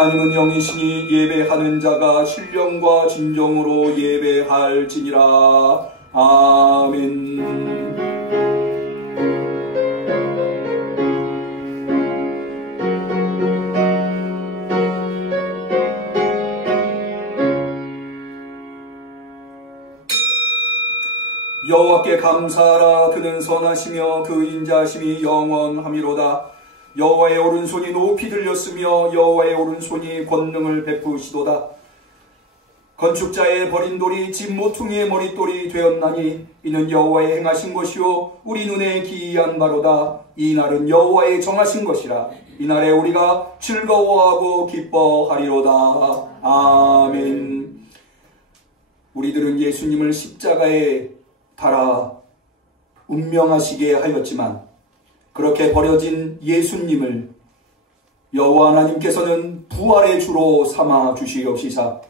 하나님은 영이시니 예배하는 자가 신령과 진정으로 예배할지니라. 아멘. 여호와께 감사하라. 그는 선하시며 그 인자하심이 영원하미로다. 여호와의 오른손이 높이 들렸으며 여호와의 오른손이 권능을 베푸시도다. 건축자의 버린 돌이 집 모퉁이의 머릿돌이 되었나니 이는 여호와의 행하신 것이요 우리 눈에 기이한 바로다. 이 날은 여호와의 정하신 것이라. 이 날에 우리가 즐거워하고 기뻐하리로다. 아멘. 우리들은 예수님을 십자가에 달아 운명하시게 하였지만 그렇게 버려진 예수님을 여호와 하나님께서는 부활의 주로 삼아 주시옵시사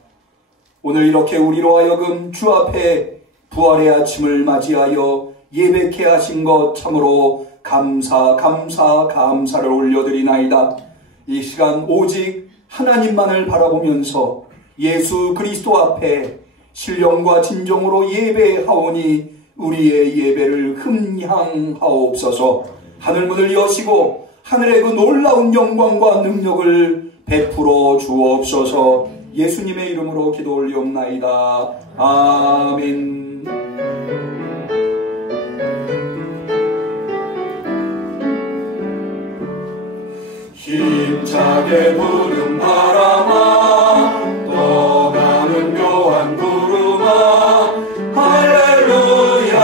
오늘 이렇게 우리로 하여금 주 앞에 부활의 아침을 맞이하여 예배케 하신 것 참으로 감사를 올려드리나이다. 이 시간 오직 하나님만을 바라보면서 예수 그리스도 앞에 신령과 진정으로 예배하오니 우리의 예배를 흠향하옵소서. 하늘문을 여시고 하늘의 그 놀라운 영광과 능력을 베풀어 주옵소서. 예수님의 이름으로 기도 올리옵나이다. 아멘. 힘차게 부는 바람아 떠나는 묘한 구름아 할렐루야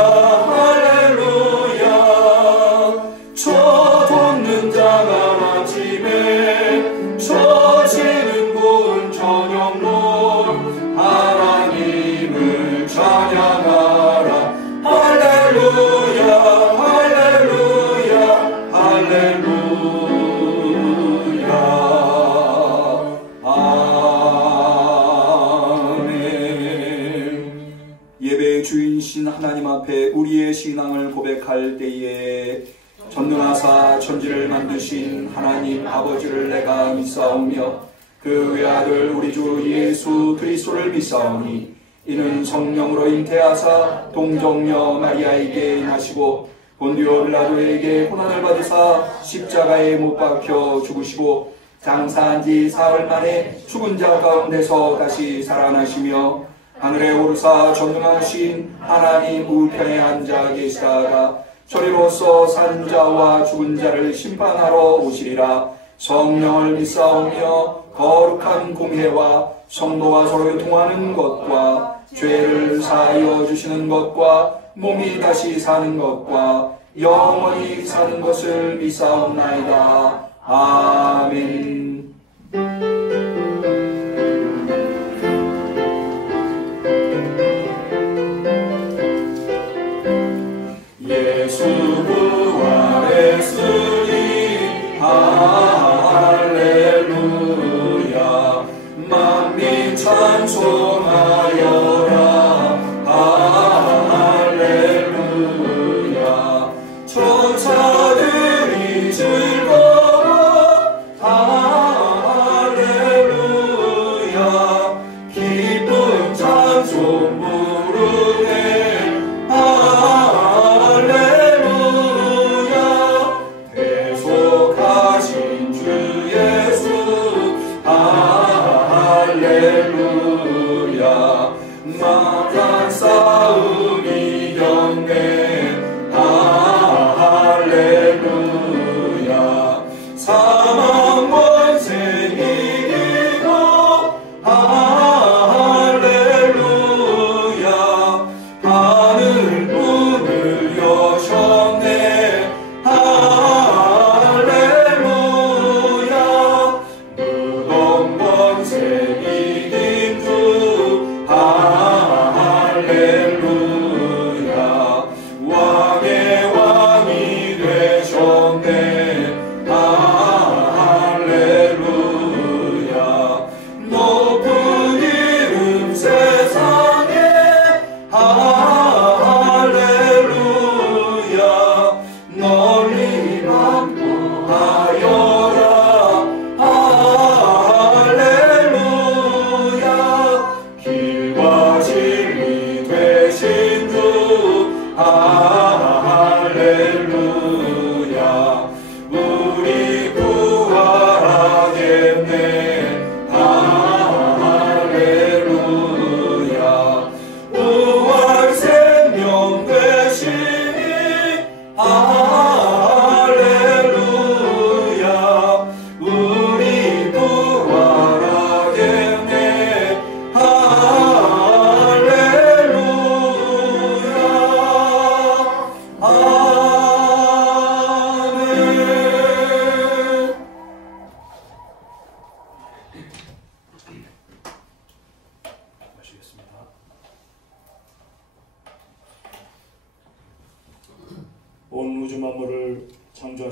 할렐루야. 쳐돋는 자가 아침에 처지는 고운 저녁문 하나님을 찬양하라. 할렐루야 할렐루야 할렐루야. 주인신 하나님 앞에 우리의 신앙을 고백할 때에 전능하사 천지를 만드신 하나님 아버지를 내가 믿사오며 그 외아들 우리 주 예수 그리스도를 믿사오니 이는 성령으로 잉태하사 동정녀 마리아에게 나시고 본디오 빌라도에게 고난을 받으사 십자가에 못 박혀 죽으시고 장사한 지 사흘 만에 죽은 자 가운데서 다시 살아나시며 하늘에 오르사 전능하신 하나님 우편에 앉아 계시다가 저리로서 산 자와 죽은 자를 심판하러 오시리라. 성령을 믿사오며 거룩한 공회와 성도와 서로 교통하는 것과 죄를 사하여 주시는 것과 몸이 다시 사는 것과 영원히 사는 것을 믿사옵나이다. 아멘. 예수 부활했으니 할렐루야. 만민 찬송하여라. 할렐루야. 천사들이 즐거워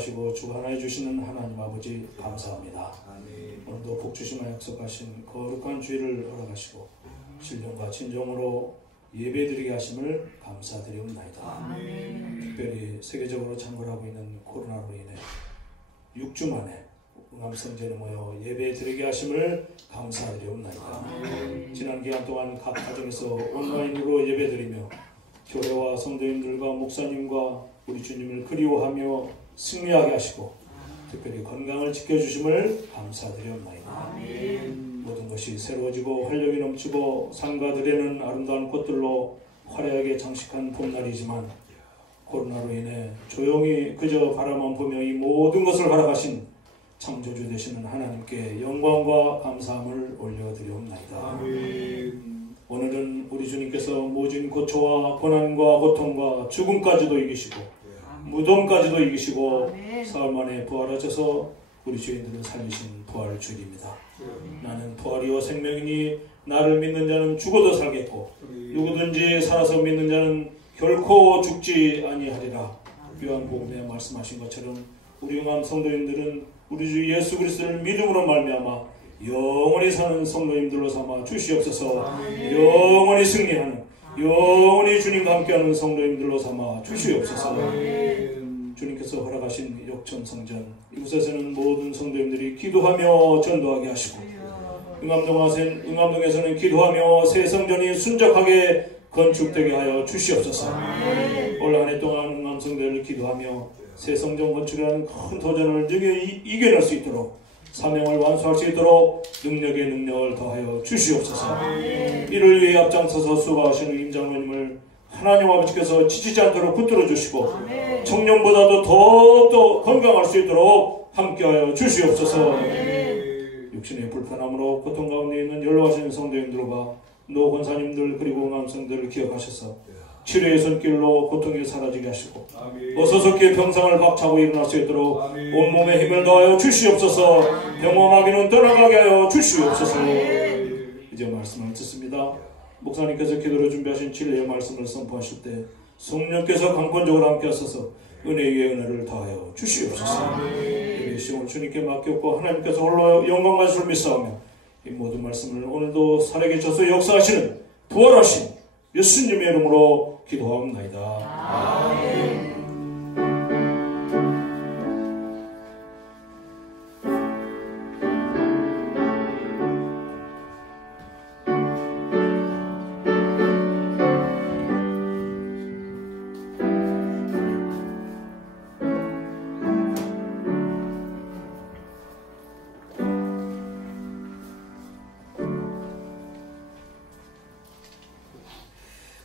인도하시고 주관해 주시는 하나님 아버지 감사합니다. 오늘도 복 주시마 약속하신 거룩한 주일을 허락하시고 신령과 진정으로 예배드리게 하심을 감사드리옵나이다. 특별히 세계적으로 창궐하고 있는 코로나로 인해 6주 만에 응암성전에 모여 예배드리게 하심을 감사드리옵나이다. 지난 기간 동안 각 가정에서 온라인으로 예배드리며 교회와 성도님들과 목사님과 우리 주님을 그리워하며 승리하게 하시고 특별히 건강을 지켜주심을 감사드리옵나이다. 모든 것이 새로워지고 활력이 넘치고 상가들에는 아름다운 꽃들로 화려하게 장식한 봄날이지만 코로나로 인해 조용히 그저 바라만 보며 이 모든 것을 허락하신 창조주 되시는 하나님께 영광과 감사함을 올려드리옵나이다. 오늘은 우리 주님께서 모진 고초와 고난과 고통과 죽음까지도 이기시고 무덤까지도 이기시고 사흘 만에 부활하셔서 우리 죄인들을 살리신 부활주일입니다. 나는 부활이요 생명이니 나를 믿는 자는 죽어도 살겠고 누구든지 살아서 믿는 자는 결코 죽지 아니하리라. 요한복음에 말씀하신 것처럼 우리 응암 성도님들은 우리 주 예수 그리스도를 믿음으로 말미암아 영원히 사는 성도님들로 삼아 주시옵소서. 영원히 승리하는 영원히 주님과 함께하는 성도님들로 삼아 주시옵소서. 주님께서 허락하신 역천성전 이곳에서는 모든 성도님들이 기도하며 전도하게 하시고 응암동에서는 기도하며 새 성전이 순적하게 건축되게 하여 주시옵소서. 올 한 해 동안 응암성전을 기도하며 새 성전 건축이라는 큰 도전을 능히 이겨낼 수 있도록 사명을 완수할 수 있도록 능력에 능력을 더하여 주시옵소서. 이를 위해 앞장서서 수고하시는 임장로님을 하나님 아버지께서 지치지 않도록 붙들어 주시고 청년보다도 더욱더 건강할 수 있도록 함께하여 주시옵소서. 육신의 불편함으로 고통 가운데 있는 연로하시는 성도님들과 노 권사님들 그리고 응암성들을 기억하셔서 치료의 손길로 고통이 사라지게 하시고 어서서께 병상을 박차고 일어날 수 있도록 온몸에 힘을 더하여 주시옵소서. 병원하기는 떠나가게 하여 주시옵소서. 이제 말씀을 듣습니다. 목사님께서 기도로 준비하신 진리의 말씀을 선포하실 때 성령께서 강권적으로 함께 하셔서 은혜 위에 은혜를 더하여 주시옵소서. 예배 시험을 주님께 맡겼고 하나님께서 홀로 영광과 주를 믿사오며 이 모든 말씀을 오늘도 살아계셔서 역사하시는 부활하신 예수님의 이름으로 기도하옵나이다. 아멘.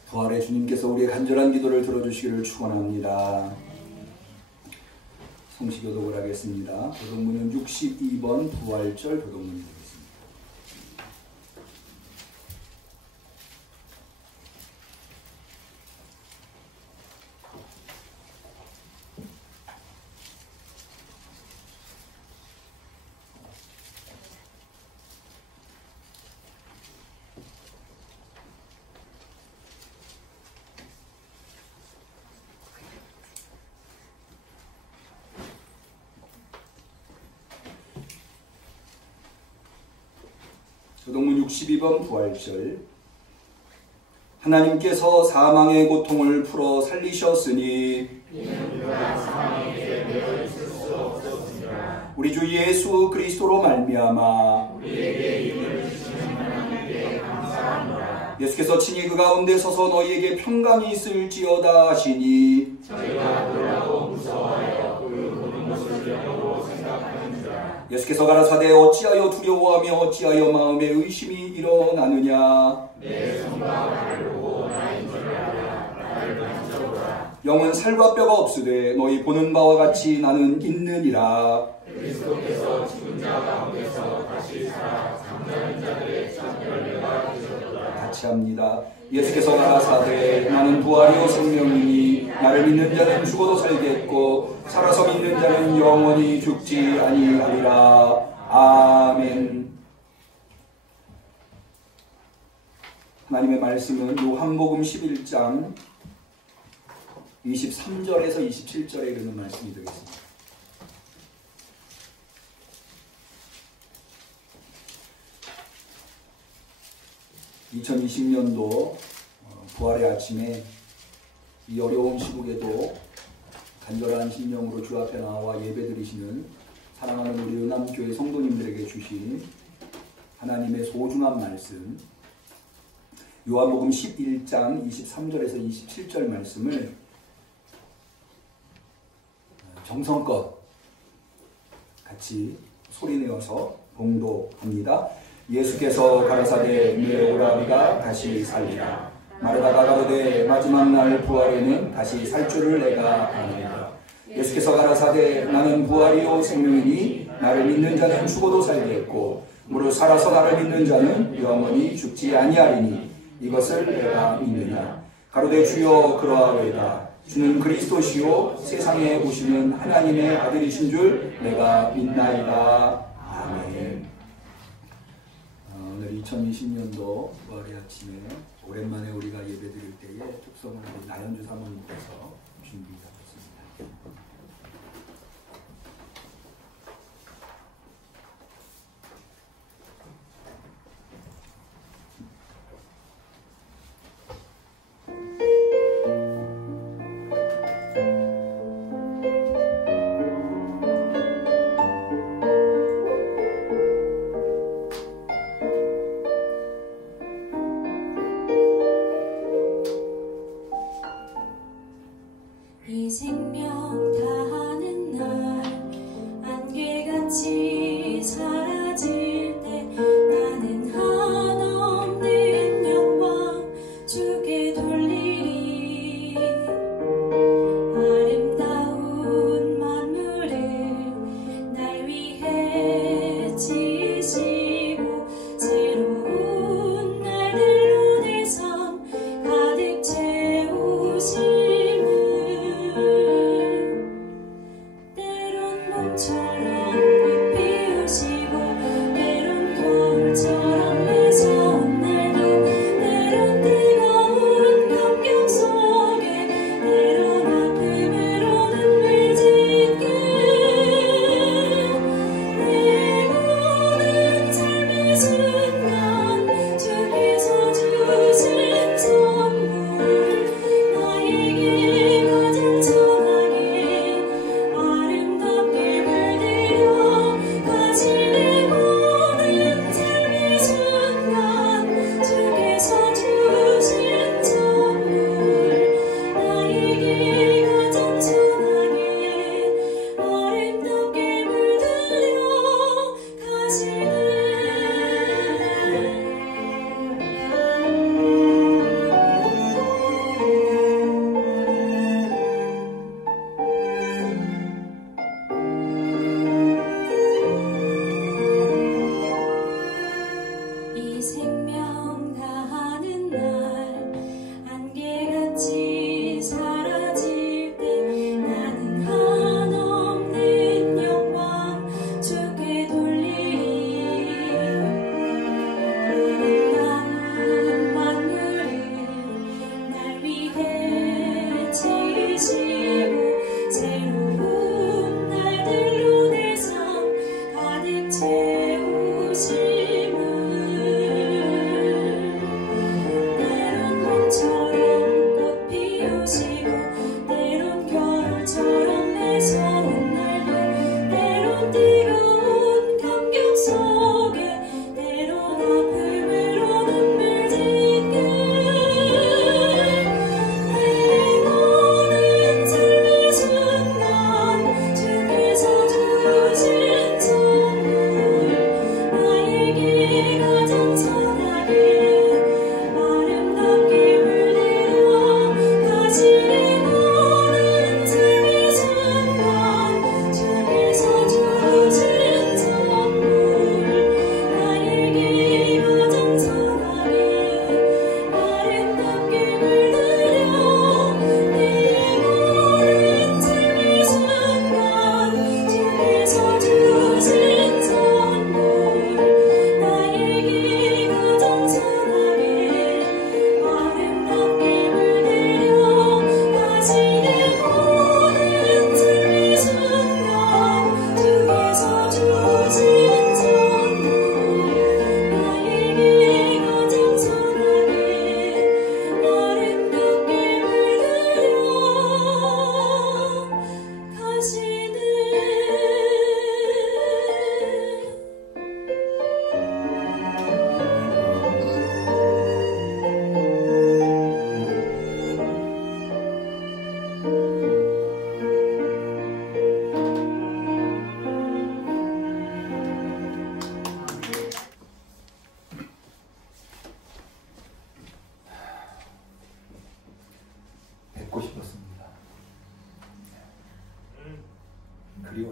부활의 주님께서 우리의 간절한 기도를 들어주시기를 축원합니다. 성시교독을 하겠습니다. 교독문은 62번 부활절 교독문이 되겠습니다. 교독문 62번 부활절. 하나님께서 사망의 고통을 풀어 살리셨으니 우리 주 예수 그리스도로 말미암아 예수께서 친히 그 가운데 서서 너희에게 평강이 있을지어다 하시니 저희가 놀라고 무서워하여 그 모든 것을 두려워 생각하는지라. 예수께서 가라사대 어찌하여 두려워하며 어찌하여 마음에 의심이 일어나느냐. 내 손과 발을 보고 나인 줄 알아 나를 만져보라. 영은 살과 뼈가 없으되 너희 보는 바와 같이 나는 있느니라. 그리스도께서 죽은 자 가운데서 다시 살아 잠자는 자들의 첫 열매가 되셨도다. 같이 합니다. 예수께서 가라사대 나는 부활이요 생명이니 나를 믿는 자는 죽어도 살겠고 살아서 믿는 자는 영원히 죽지 아니하리라. 아멘. 하나님의 말씀은 요한복음 11장 23절에서 27절에 이르는 말씀이 되겠습니다. 2020년도 부활의 아침에 이 어려운 시국에도 간절한 심령으로 주 앞에 나와 예배드리시는 사랑하는 우리 은암교회 성도님들에게 주신 하나님의 소중한 말씀, 요한복음 11장 23절에서 27절 말씀을 정성껏 같이 소리내어서 봉독합니다. 예수께서 가라사대 내 오라비가 다시 살리라. 마르다가 가로되 마지막 날 부활에는 다시 살 줄을 내가 아노라. 예수께서 가라사대 나는 부활이요 생명이니 나를 믿는 자는 죽어도 살겠고 무릇 살아서 나를 믿는 자는 영원히 죽지 아니하리니 이것을 내가 믿느냐. 가로되 주여 그러하오이다. 주는 그리스도시요 세상에 오시는 하나님의 아들이신 줄 내가 믿나이다. 아멘. 오늘 2020년도 부활의 아침에 오랜만에 우리가 예배드릴 때에 특성을 나연주 사모님께서 준비하셨습니다. 이 생명 다하는 날 안개같이 사라질 때 나는 한없는 영광 주께 돌리리. 아름다운 만물을 날 위해 지으시고 새로운 날들로 내 삶 가득 채우시. 처럼 꽃 피우시고 때론 돌처럼 매서운 날도 때론 뜨거운 감격 속에 때론 아픔으로 눈물 짓게 내 모든 삶의 순간 주께서 주신 선물 나에게 가장 선하게 아름답게 가진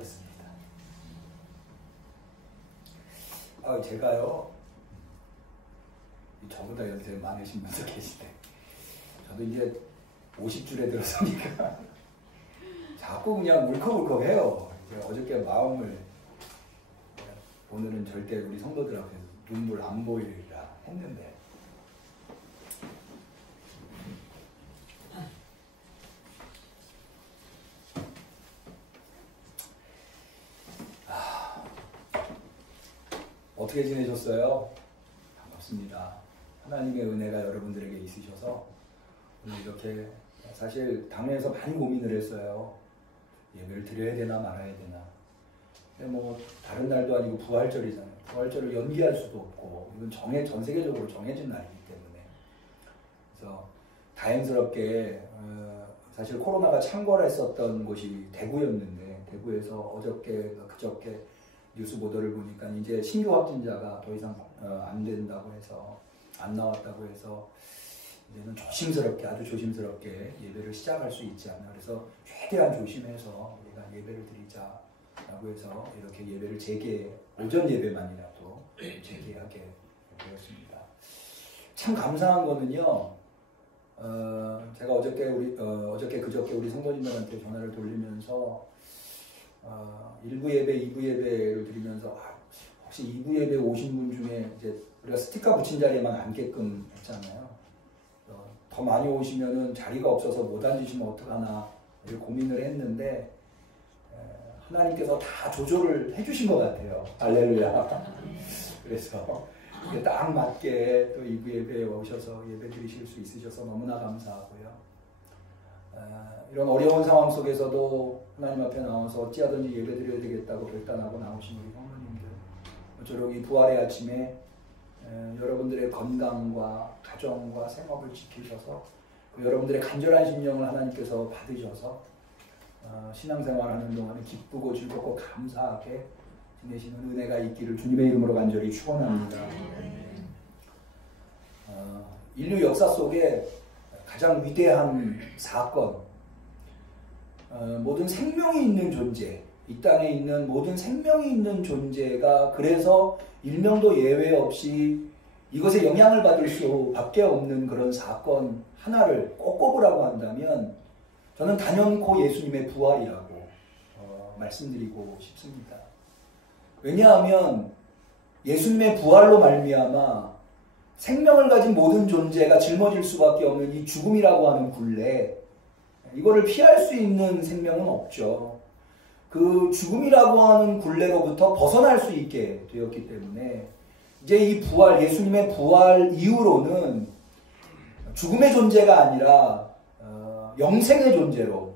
하겠습니다. 제가요, 저보다 연세 많으신 분도 계시대. 저도 이제 50줄에 들어서니까 자꾸 그냥 울컥울컥해요. 어저께 마음을 오늘은 절대 우리 성도들 앞에서 눈물 안 보이리라 했는데 어떻게 지내셨어요? 반갑습니다. 하나님의 은혜가 여러분들에게 있으셔서 오늘 이렇게 사실 당회에서 많이 고민을 했어요. 예배를 드려야 되나 말아야 되나. 근데 뭐 다른 날도 아니고 부활절이잖아요. 부활절을 연기할 수도 없고 이건 전 세계적으로 정해진 날이기 때문에 그래서 다행스럽게 사실 코로나가 창궐했었던 곳이 대구였는데 대구에서 어저께 그저께 뉴스 보도를 보니까 이제 신규 확진자가 더 이상 안 된다고 해서 안 나왔다고 해서 이제는 조심스럽게 아주 조심스럽게 예배를 시작할 수 있지 않나. 그래서 최대한 조심해서 우리가 예배를 드리자라고 해서 이렇게 예배를 오전 예배만이라도 재개하게 되었습니다. 참 감사한 거는요. 제가 어저께 그저께 우리 성도님들한테 전화를 돌리면서 1부 예배, 2부 예배를 드리면서 혹시 2부 예배 오신 분 중에 이제 우리가 스티커 붙인 자리에만 앉게끔 했잖아요. 더 많이 오시면은 자리가 없어서 못 앉으시면 어떡하나 고민을 했는데 하나님께서 다 조절을 해주신 것 같아요. 할렐루야. 그래서 딱 맞게 또 2부 예배에 오셔서 예배 드리실 수 있으셔서 너무나 감사하고요. 이런 어려운 상황 속에서도 하나님 앞에 나와서 어찌하든지 예배 드려야 되겠다고 결단하고 나오신 우리 성도님들, 저녁 이 부활의 아침에 여러분들의 건강과 가정과 생업을 지키셔서 여러분들의 간절한 심령을 하나님께서 받으셔서 신앙생활하는 동안에 기쁘고 즐겁고 감사하게 지내시는 은혜가 있기를 주님의 이름으로 간절히 축원합니다. 인류 역사 속에 가장 위대한 사건, 모든 생명이 있는 존재, 이 땅에 있는 모든 생명이 있는 존재가 그래서 일명도 예외 없이 이것에 영향을 받을 수밖에 없는 그런 사건 하나를 꼭 꼽으라고 한다면 저는 단연코 예수님의 부활이라고 말씀드리고 싶습니다. 왜냐하면 예수님의 부활로 말미암아 생명을 가진 모든 존재가 짊어질 수밖에 없는 이 죽음이라고 하는 굴레, 이거를 피할 수 있는 생명은 없죠. 그 죽음이라고 하는 굴레로부터 벗어날 수 있게 되었기 때문에 이제 이 부활, 예수님의 부활 이후로는 죽음의 존재가 아니라 영생의 존재로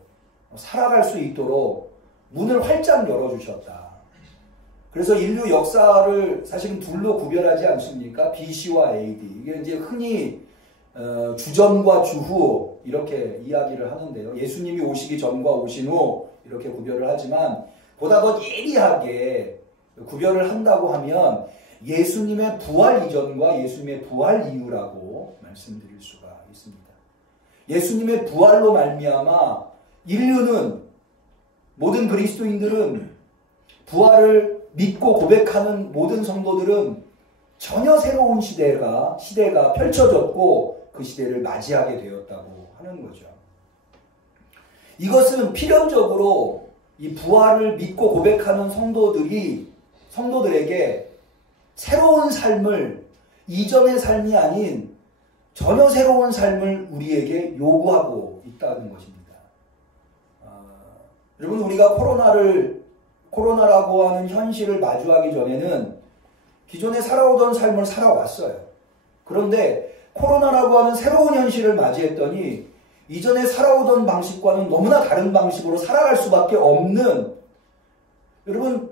살아갈 수 있도록 문을 활짝 열어주셨다. 그래서 인류 역사를 사실은 둘로 구별하지 않습니까? BC와 AD. 이게 이제 흔히 주전과 주후 이렇게 이야기를 하는데요. 예수님이 오시기 전과 오신 후 이렇게 구별을 하지만 보다 더 예리하게 구별을 한다고 하면 예수님의 부활 이전과 예수님의 부활 이후라고 말씀드릴 수가 있습니다. 예수님의 부활로 말미암아 인류는, 모든 그리스도인들은, 부활을 믿고 고백하는 모든 성도들은 전혀 새로운 시대가 펼쳐졌고 그 시대를 맞이하게 되었다고 하는 거죠. 이것은 필연적으로 이 부활을 믿고 고백하는 성도들에게 새로운 삶을, 이전의 삶이 아닌 전혀 새로운 삶을 우리에게 요구하고 있다는 것입니다. 여러분, 우리가 코로나라고 하는 현실을 마주하기 전에는 기존에 살아오던 삶을 살아왔어요. 그런데 코로나라고 하는 새로운 현실을 맞이했더니 이전에 살아오던 방식과는 너무나 다른 방식으로 살아갈 수밖에 없는, 여러분,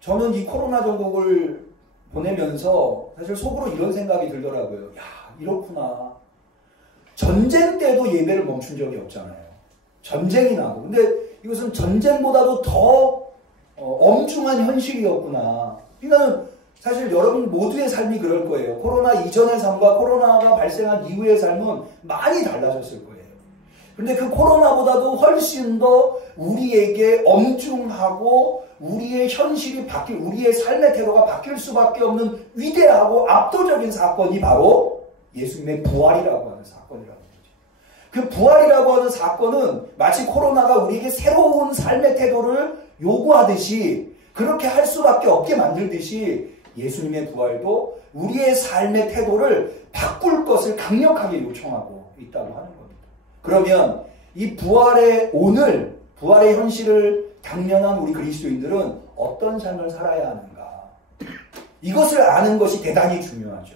저는 이 코로나 전국을 보내면서 사실 속으로 이런 생각이 들더라고요. 야, 이렇구나. 전쟁 때도 예배를 멈춘 적이 없잖아요. 전쟁이 나고. 근데 이것은 전쟁보다도 더 엄중한 현실이었구나. 그러니까 사실 여러분 모두의 삶이 그럴 거예요. 코로나 이전의 삶과 코로나가 발생한 이후의 삶은 많이 달라졌을 거예요. 그런데 그 코로나보다도 훨씬 더 우리에게 엄중하고 우리의 현실이 우리의 삶의 태도가 바뀔 수밖에 없는 위대하고 압도적인 사건이 바로 예수님의 부활이라고 하는 사건이라는 거죠. 그 부활이라고 하는 사건은 마치 코로나가 우리에게 새로운 삶의 태도를 요구하듯이, 그렇게 할 수밖에 없게 만들듯이 예수님의 부활도 우리의 삶의 태도를 바꿀 것을 강력하게 요청하고 있다고 하는 겁니다. 그러면 이 부활의 현실을 당면한 우리 그리스도인들은 어떤 삶을 살아야 하는가? 이것을 아는 것이 대단히 중요하죠.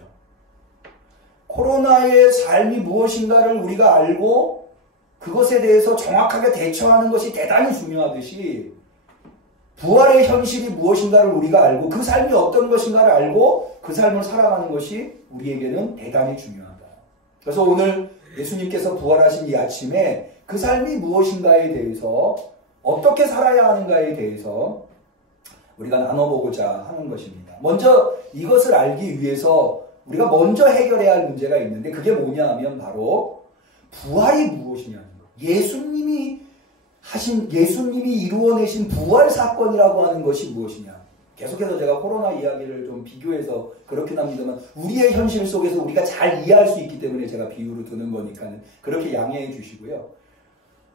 코로나의 삶이 무엇인가를 우리가 알고 그것에 대해서 정확하게 대처하는 것이 대단히 중요하듯이, 부활의 현실이 무엇인가를 우리가 알고 그 삶이 어떤 것인가를 알고 그 삶을 살아가는 것이 우리에게는 대단히 중요하다. 그래서 오늘 예수님께서 부활하신 이 아침에 그 삶이 무엇인가에 대해서, 어떻게 살아야 하는가에 대해서 우리가 나눠보고자 하는 것입니다. 먼저 이것을 알기 위해서 우리가 먼저 해결해야 할 문제가 있는데, 그게 뭐냐 하면 바로 부활이 무엇이냐는 거예요. 예수님이 이루어내신 부활 사건이라고 하는 것이 무엇이냐. 계속해서 제가 코로나 이야기를 좀 비교해서 그렇긴 합니다만, 우리의 현실 속에서 우리가 잘 이해할 수 있기 때문에 제가 비유를 두는 거니까는 그렇게 양해해 주시고요.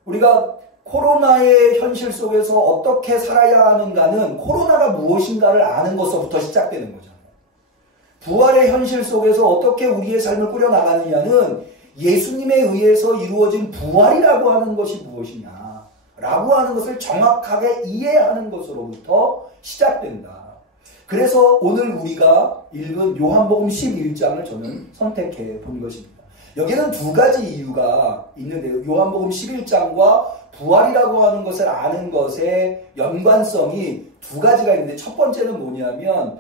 우리가 코로나의 현실 속에서 어떻게 살아야 하는가는 코로나가 무엇인가를 아는 것부터 시작되는 거잖아요. 부활의 현실 속에서 어떻게 우리의 삶을 꾸려나가느냐는 예수님에 의해서 이루어진 부활이라고 하는 것이 무엇이냐 라고 하는 것을 정확하게 이해하는 것으로부터 시작된다. 그래서 오늘 우리가 읽은 요한복음 11장을 저는 선택해 본 것입니다. 여기는 두 가지 이유가 있는데요. 요한복음 11장과 부활이라고 하는 것을 아는 것의 연관성이 두 가지가 있는데, 첫 번째는 뭐냐면,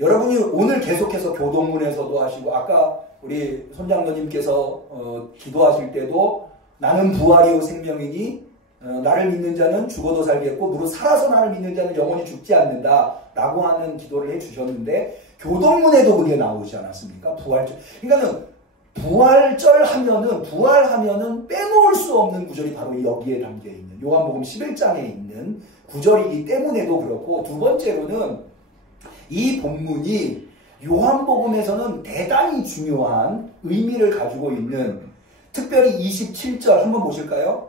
여러분이 오늘 계속해서 교동문에서도 하시고, 아까 우리 손장로님께서 기도하실 때도 나는 부활이요 생명이니 나를 믿는 자는 죽어도 살겠고 무릇 살아서 나를 믿는 자는 영원히 죽지 않는다 라고 하는 기도를 해주셨는데, 교동문에도 그게 나오지 않았습니까? 부활절. 그러니까는 부활하면은 빼놓을 수 없는 구절이 바로 여기에 담겨있는 요한복음 11장에 있는 구절이기 때문에도 그렇고, 두 번째로는 이 본문이 요한복음에서는 대단히 중요한 의미를 가지고 있는, 특별히 27절 한번 보실까요?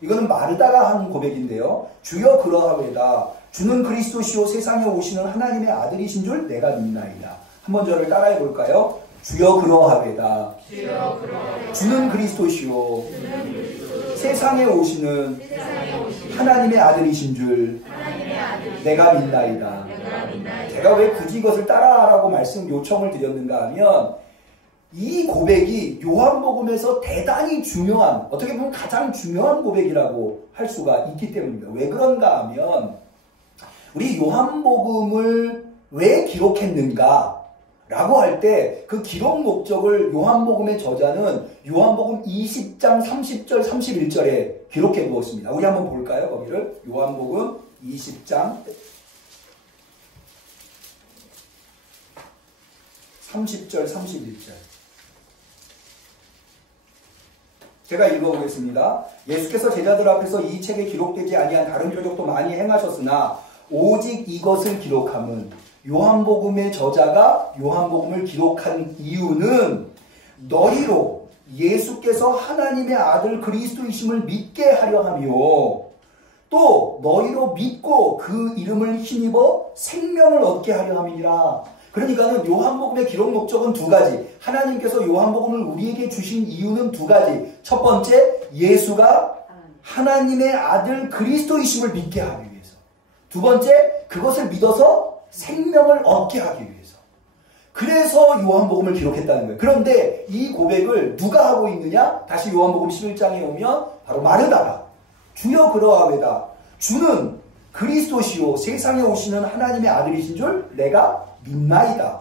이거는 마르다가 한 고백인데요. 주여 그러하외다. 주는 그리스도시요 세상에 오시는 하나님의 아들이신 줄 내가 믿나이다. 한번 저를 따라해 볼까요? 주여 그러하외다. 주는 그리스도시요 세상에 오시는 하나님의 아들이신 줄 내가 믿나이다. 제가 왜 굳이 이것을 따라하라고 요청을 드렸는가 하면, 이 고백이 요한복음에서 대단히 중요한, 어떻게 보면 가장 중요한 고백이라고 할 수가 있기 때문입니다. 왜 그런가 하면, 우리 요한복음을 왜 기록했는가 라고 할 때 그 기록 목적을 요한복음의 저자는 요한복음 20장 30절 31절에 기록해 두었습니다. 우리 한번 볼까요? 거기를 요한복음 20장 30절 31절 제가 읽어보겠습니다. 예수께서 제자들 앞에서 이 책에 기록되지 아니한 다른 표적도 많이 행하셨으나 오직 이것을 기록함은, 요한복음의 저자가 요한복음을 기록한 이유는 너희로 예수께서 하나님의 아들 그리스도이심을 믿게 하려 하며, 또 너희로 믿고 그 이름을 힘입어 생명을 얻게 하려 함이니라. 그러니까는 요한복음의 기록 목적은 두 가지. 하나님께서 요한복음을 우리에게 주신 이유는 두 가지. 첫 번째, 예수가 하나님의 아들 그리스도이심을 믿게 하기 위해서. 두 번째, 그것을 믿어서 생명을 얻게 하기 위해서. 그래서 요한복음을 기록했다는 거예요. 그런데 이 고백을 누가 하고 있느냐? 다시 요한복음 11장에 오면 바로 마르다가 주여 그러하외다. 주는 그리스도시요 세상에 오시는 하나님의 아들이신 줄 내가 믿나이다.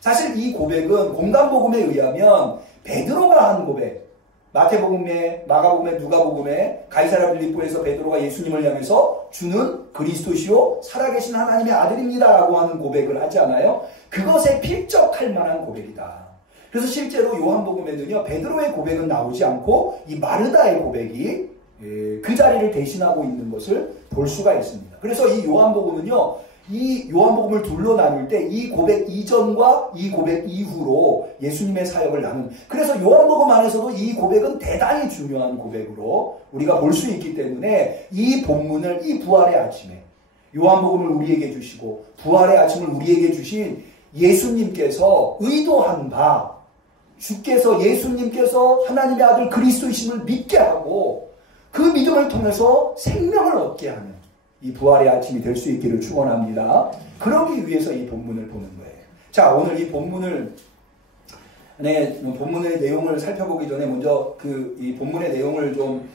사실 이 고백은 공간복음에 의하면 베드로가 한 고백, 마태복음에, 마가복음에, 누가복음에 가이사랴 빌립보에서 베드로가 예수님을 향해서 주는 그리스도시요 살아계신 하나님의 아들입니다 라고 하는 고백을 하지 않아요? 그것에 필적할 만한 고백이다. 그래서 실제로 요한복음에는요, 베드로의 고백은 나오지 않고 이 마르다의 고백이 그 자리를 대신하고 있는 것을 볼 수가 있습니다. 그래서 이 요한복음은요, 이 요한복음을 둘로 나눌 때 이 고백 이전과 이 고백 이후로 예수님의 사역을 나눈, 그래서 요한복음 안에서도 이 고백은 대단히 중요한 고백으로 우리가 볼 수 있기 때문에 이 본문을 이 부활의 아침에 요한복음을 우리에게 주시고 부활의 아침을 우리에게 주신 예수님께서 의도한 바, 주께서 예수님께서 하나님의 아들 그리스도이심을 믿게 하고 그 믿음을 통해서 생명을 얻게 하는 이 부활의 아침이 될 수 있기를 축원합니다. 그러기 위해서 이 본문을 보는 거예요. 자, 오늘 이 본문의 내용을 살펴보기 전에 먼저 이 본문의 내용을 좀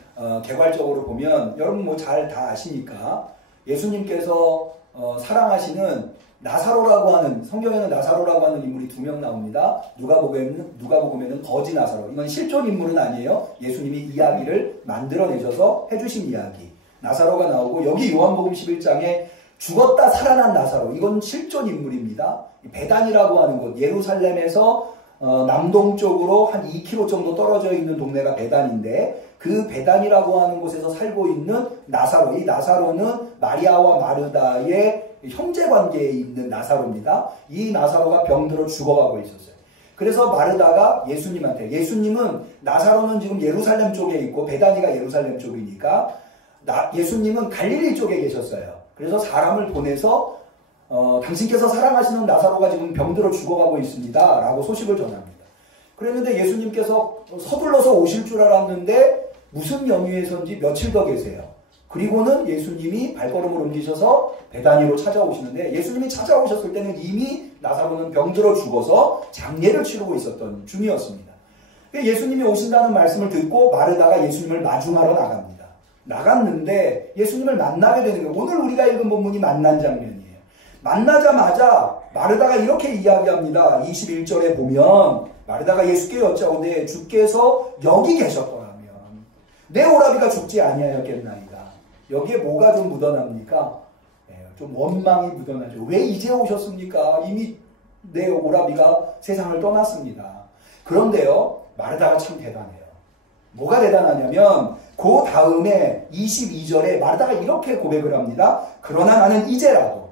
개괄적으로 보면, 여러분 뭐 잘 다 아시니까 예수님께서 사랑하시는 나사로라고 하는, 성경에는 나사로라고 하는 인물이 2명 나옵니다. 누가복음에는 거지 나사로. 이건 실존 인물은 아니에요. 예수님이 이야기를 만들어내셔서 해주신 이야기. 나사로가 나오고, 여기 요한복음 11장에 죽었다 살아난 나사로, 이건 실존 인물입니다. 베단이라고 하는 곳, 예루살렘에서 남동쪽으로 한 2km 정도 떨어져 있는 동네가 베단인데, 그 베단이라고 하는 곳에서 살고 있는 나사로, 이 나사로는 마리아와 마르다의 형제관계에 있는 나사로입니다. 이 나사로가 병들어 죽어가고 있었어요. 그래서 마르다가 예수님한테, 예수님은, 나사로는 지금 예루살렘 쪽에 있고 베다니가 예루살렘 쪽이니까 예수님은 갈릴리 쪽에 계셨어요. 그래서 사람을 보내서 당신께서 사랑하시는 나사로가 지금 병들어 죽어가고 있습니다 라고 소식을 전합니다. 그랬는데 예수님께서 서둘러서 오실 줄 알았는데 무슨 연유에서인지 며칠 더 계세요. 그리고는 예수님이 발걸음을 옮기셔서 베다니로 찾아오시는데, 예수님이 찾아오셨을 때는 이미 나사로는 병들어 죽어서 장례를 치르고 있었던 중이었습니다. 예수님이 오신다는 말씀을 듣고 마르다가 예수님을 마중하러 나갑니다. 나갔는데 예수님을 만나게 되는 거예요. 오늘 우리가 읽은 본문이 만난 장면이에요. 만나자마자 마르다가 이렇게 이야기합니다. 21절에 보면 마르다가 예수께 여짜오되 주께서 여기 계셨더라면 내 오라비가 죽지 아니하였겠나이다. 여기에 뭐가 좀 묻어납니까? 좀 원망이 묻어나죠. 왜 이제 오셨습니까? 이미 내 오라비가 세상을 떠났습니다. 그런데요, 마르다가 참 대단해요. 뭐가 대단하냐면 그 다음에 22절에 마르다가 이렇게 고백을 합니다. 그러나 나는 이제라도,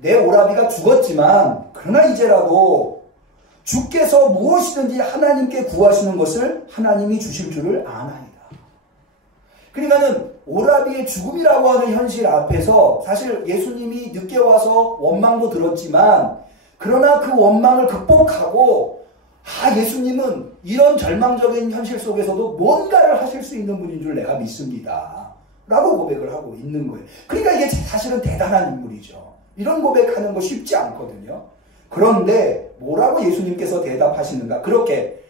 내 오라비가 죽었지만 그러나 이제라도 주께서 무엇이든지 하나님께 구하시는 것을 하나님이 주실 줄을 아나이다. 그러니까는 오라비의 죽음이라고 하는 현실 앞에서 사실 예수님이 늦게 와서 원망도 들었지만, 그러나 그 원망을 극복하고 예수님은 이런 절망적인 현실 속에서도 뭔가를 하실 수 있는 분인 줄 내가 믿습니다 라고 고백을 하고 있는 거예요. 그러니까 이게 사실은 대단한 인물이죠. 이런 고백하는 거 쉽지 않거든요. 그런데 뭐라고 예수님께서 대답하시는가? 그렇게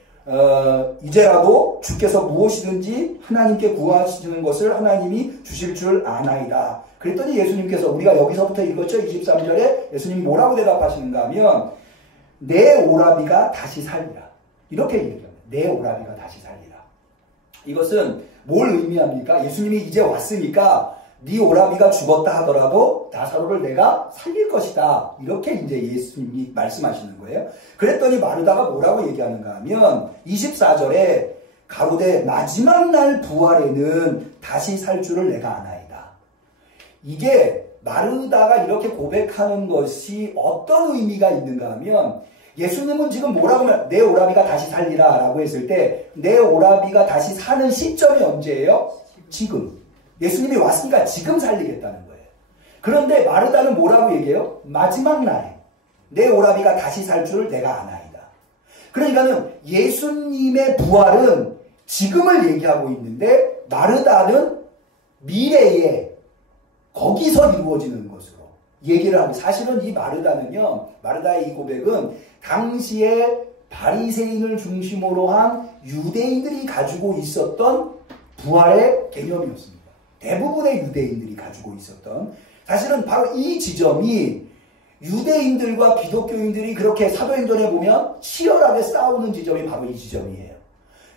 이제라도 주께서 무엇이든지 하나님께 구하시는 것을 하나님이 주실 줄 아나이다. 그랬더니 예수님께서, 우리가 여기서부터 읽었죠. 23절에 예수님이 뭐라고 대답하시는가 하면 내 오라비가 다시 살리라. 이렇게 얘기합니다. 내 오라비가 다시 살리라. 이것은 뭘 의미합니까? 예수님이 이제 왔으니까 네 오라비가 죽었다 하더라도 나사로를 내가 살릴 것이다. 이렇게 이제 예수님이 말씀하시는 거예요. 그랬더니 마르다가 뭐라고 얘기하는가 하면 24절에 가로되 마지막 날 부활에는 다시 살 줄을 내가 아나이다. 이게 마르다가 이렇게 고백하는 것이 어떤 의미가 있는가 하면, 예수님은 지금 뭐라고 하면 내 오라비가 다시 살리라 라고 했을 때 내 오라비가 다시 사는 시점이 언제예요? 지금. 예수님이 왔으니까 지금 살리겠다는 거예요. 그런데 마르다는 뭐라고 얘기해요? 마지막 날에 내 오라비가 다시 살 줄 내가 아나이다. 그러니까는 예수님의 부활은 지금을 얘기하고 있는데 마르다는 미래에 거기서 이루어지는 것으로 얘기를 하고, 사실은 이 마르다는요, 마르다의 이 고백은 당시에 바리새인을 중심으로 한 유대인들이 가지고 있었던 부활의 개념이었습니다. 대부분의 유대인들이 가지고 있었던, 사실은 바로 이 지점이 유대인들과 기독교인들이 그렇게 사도행전에 보면 치열하게 싸우는 지점이 바로 이 지점이에요.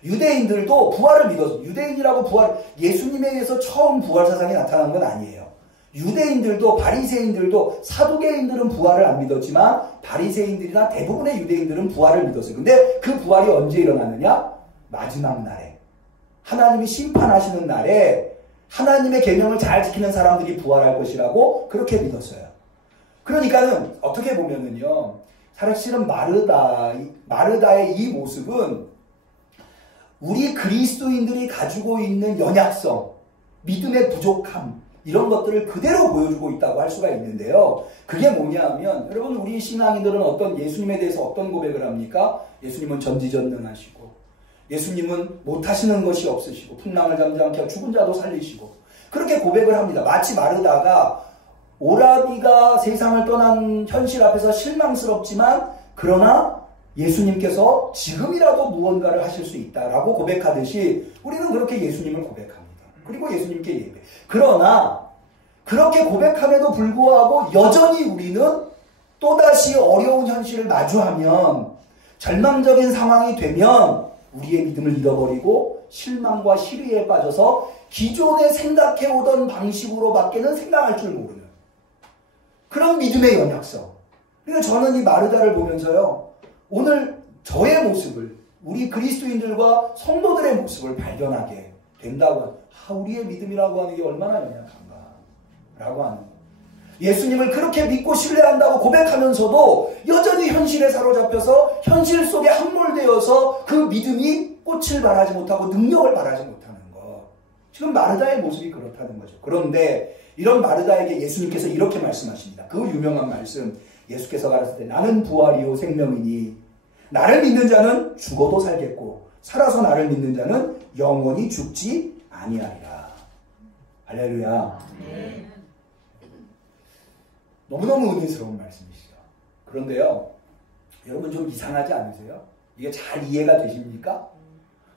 유대인들도 부활을 믿어서, 유대인이라고 예수님에 의해서 처음 부활 사상이 나타난 건 아니에요. 유대인들도 바리새인들도, 사두개인들은 부활을 안 믿었지만 바리새인들이나 대부분의 유대인들은 부활을 믿었어요. 근데 그 부활이 언제 일어나느냐? 마지막 날에, 하나님이 심판하시는 날에 하나님의 계명을 잘 지키는 사람들이 부활할 것이라고 그렇게 믿었어요. 그러니까는 어떻게 보면은요, 사실은 마르다의 이 모습은 우리 그리스도인들이 가지고 있는 연약성, 믿음의 부족함, 이런 것들을 그대로 보여주고 있다고 할 수가 있는데요. 그게 뭐냐 하면, 여러분, 우리 신앙인들은 예수님에 대해서 어떤 고백을 합니까? 예수님은 전지전능하시고, 예수님은 못하시는 것이 없으시고, 풍랑을 잠잠케 하고 죽은 자도 살리시고, 그렇게 고백을 합니다. 마치 마르다가 오라비가 세상을 떠난 현실 앞에서 실망스럽지만, 그러나 예수님께서 지금이라도 무언가를 하실 수 있다라고 고백하듯이 우리는 그렇게 예수님을 고백합니다. 그리고 예수님께 예배. 그러나 그렇게 고백함에도 불구하고 여전히 우리는 또다시 어려운 현실을 마주하면, 절망적인 상황이 되면 우리의 믿음을 잃어버리고 실망과 시리에 빠져서 기존에 생각해오던 방식으로밖에는 생각할 줄 모르는 그런 믿음의 연약성. 그러니까 저는 이 마르다를 보면서요, 오늘 저의 모습을, 우리 그리스도인들과 성도들의 모습을 발견하게 된다고, 우리의 믿음이라고 하는 게 얼마나 연약한가 라고 하는 거예요. 예수님을 그렇게 믿고 신뢰한다고 고백하면서도 여전히 현실에 사로잡혀서 현실 속에 함몰되어서 그 믿음이 꽃을 발하지 못하고 능력을 발하지 못하는 것. 지금 마르다의 모습이 그렇다는 거죠. 그런데 이런 마르다에게 예수님께서 이렇게 말씀하십니다. 그 유명한 말씀, 예수께서 가르칠 때 나는 부활이요 생명이니 나를 믿는 자는 죽어도 살겠고 살아서 나를 믿는 자는 영원히 죽지 아니하리라. 할렐루야. 네. 너무너무 은혜스러운 말씀이시죠. 그런데요, 여러분 좀 이상하지 않으세요? 이게 잘 이해가 되십니까?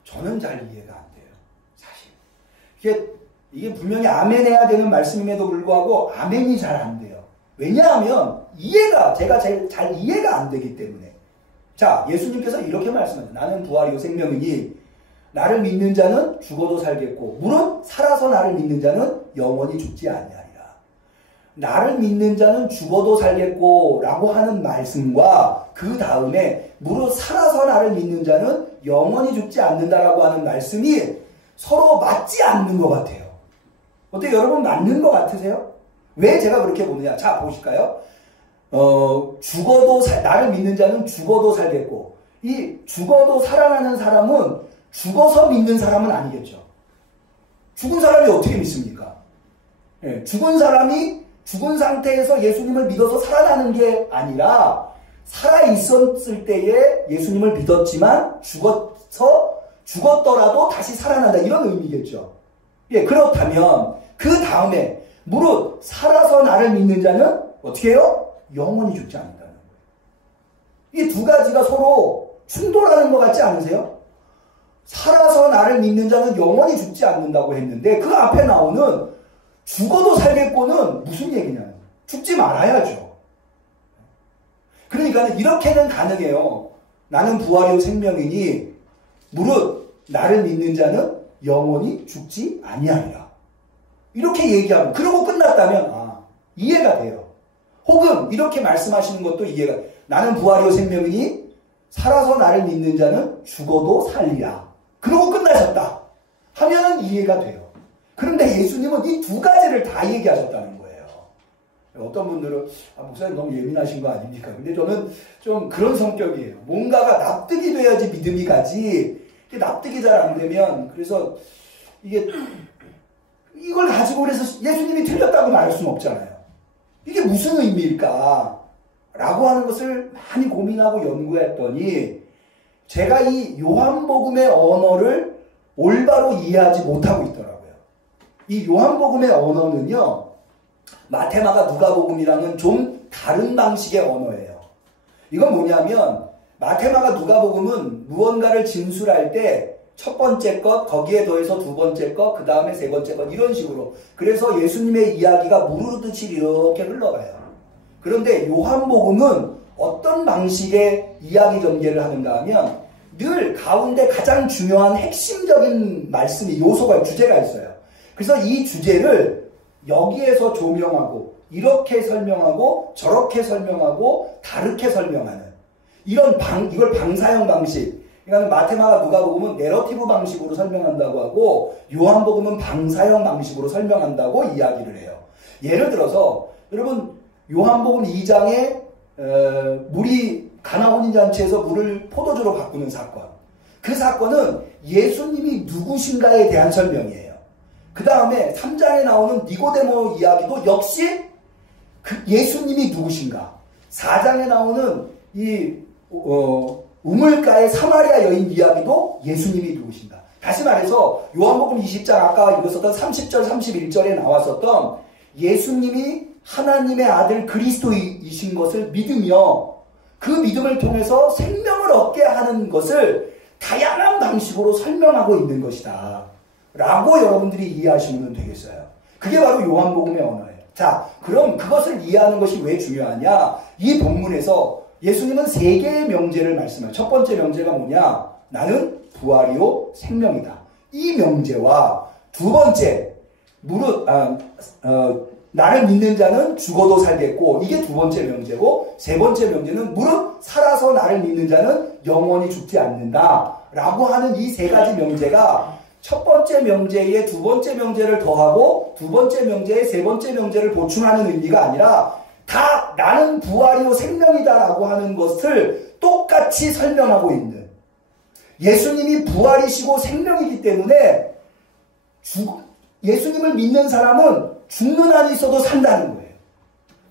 저는 잘 이해가 안 돼요. 사실 이게 분명히 아멘 해야 되는 말씀임에도 불구하고 아멘이 잘 안 돼요. 왜냐하면 제가 잘 이해가 안 되기 때문에. 자, 예수님께서 이렇게 말씀하세요. 나는 부활이요 생명이니 나를 믿는 자는 죽어도 살겠고 물론 살아서 나를 믿는 자는 영원히 죽지 아니하리라. 나를 믿는 자는 죽어도 살겠고 라고 하는 말씀과 그 다음에 무릇 살아서 나를 믿는 자는 영원히 죽지 않는다라고 하는 말씀이 서로 맞지 않는 것 같아요. 어때요? 여러분 맞는 것 같으세요? 왜 제가 그렇게 보느냐? 자, 보실까요? 나를 믿는 자는 죽어도 살겠고, 이 죽어도 살아나는 사람은 죽어서 믿는 사람은 아니겠죠. 죽은 사람이 어떻게 믿습니까? 예, 죽은 사람이 죽은 상태에서 예수님을 믿어서 살아나는 게 아니라 살아있었을 때에 예수님을 믿었지만 죽었더라도 다시 살아난다, 이런 의미겠죠. 예, 그렇다면 그 다음에 무릇 살아서 나를 믿는 자는 어떻게 해요? 영원히 죽지 않는다는 거예요. 이 두 가지가 서로 충돌하는 것 같지 않으세요? 살아서 나를 믿는 자는 영원히 죽지 않는다고 했는데 그 앞에 나오는 죽어도 살겠고는 무슨 얘기냐는 거예요. 죽지 말아야죠. 그러니까 이렇게는 가능해요. 나는 부활이요 생명이니 무릇 나를 믿는 자는 영원히 죽지 아니하리라. 이렇게 얘기하면, 그러고 끝났다면 이해가 돼요. 혹은 이렇게 말씀하시는 것도 이해가 돼요. 나는 부활이요 생명이니 살아서 나를 믿는 자는 죽어도 살리라. 그러고 끝나셨다 하면 이해가 돼요. 그런데 예수님은 이 두 가지를 다 얘기하셨다는 거예요. 어떤 분들은 목사님 너무 예민하신 거 아닙니까? 근데 저는 좀 그런 성격이에요. 뭔가가 납득이 돼야지 믿음이 가지. 납득이 잘 안 되면, 그래서 이걸 가지고 그래서 예수님이 틀렸다고 말할 수는 없잖아요. 이게 무슨 의미일까? 라고 하는 것을 많이 고민하고 연구했더니 제가 이 요한복음의 언어를 올바로 이해하지 못하고 있더라고요. 이 요한복음의 언어는요, 마태마가 누가복음이랑은 좀 다른 방식의 언어예요. 이건 뭐냐면 마태마가 누가복음은 무언가를 진술할 때 첫 번째 것, 거기에 더해서 두 번째 것, 그 다음에 세 번째 것, 이런 식으로. 그래서 예수님의 이야기가 무르르듯이 이렇게 흘러가요. 그런데 요한복음은 어떤 방식의 이야기 전개를 하는가 하면 늘 가운데 가장 중요한 핵심적인 말씀이, 요소가, 주제가 있어요. 그래서 이 주제를 여기에서 조명하고 이렇게 설명하고 저렇게 설명하고 다르게 설명하는 이걸 방사형 방식, 그러니까 마태마가 누가복음은 내러티브 방식으로 설명한다고 하고 요한복음은 방사형 방식으로 설명한다고 이야기를 해요. 예를 들어서 여러분 요한복음 2장에 물이 가나 혼인잔치에서 물을 포도주로 바꾸는 사건. 그 사건은 예수님이 누구신가에 대한 설명이에요. 그 다음에 3장에 나오는 니고데모 이야기도 역시 예수님이 누구신가. 4장에 나오는 이 우물가의 사마리아 여인 이야기도 예수님이 누구신가. 다시 말해서 요한복음 20장 아까 읽었었던 30절 31절에 나왔었던 예수님이 하나님의 아들 그리스도이신 것을 믿으며 그 믿음을 통해서 생명을 얻게 하는 것을 다양한 방식으로 설명하고 있는 것이다 라고 여러분들이 이해하시면 되겠어요. 그게 바로 요한복음의 언어예요. 자, 그럼 그것을 이해하는 것이 왜 중요하냐. 이 본문에서 예수님은 3개의 명제를 말씀해요. 첫 번째 명제가 뭐냐. 나는 부활이요 생명이다. 이 명제와 두 번째 나를 믿는 자는 죽어도 살겠고, 이게 두 번째 명제고, 세 번째 명제는 무릇 살아서 나를 믿는 자는 영원히 죽지 않는다 라고 하는 이 3가지 명제가 첫 번째 명제에 두 번째 명제를 더하고 두 번째 명제에 세 번째 명제를 보충하는 의미가 아니라 다 나는 부활이요 생명이다 라고 하는 것을 똑같이 설명하고 있는, 예수님이 부활이시고 생명이기 때문에 예수님을 믿는 사람은 죽는 한이 있어도 산다는 거예요.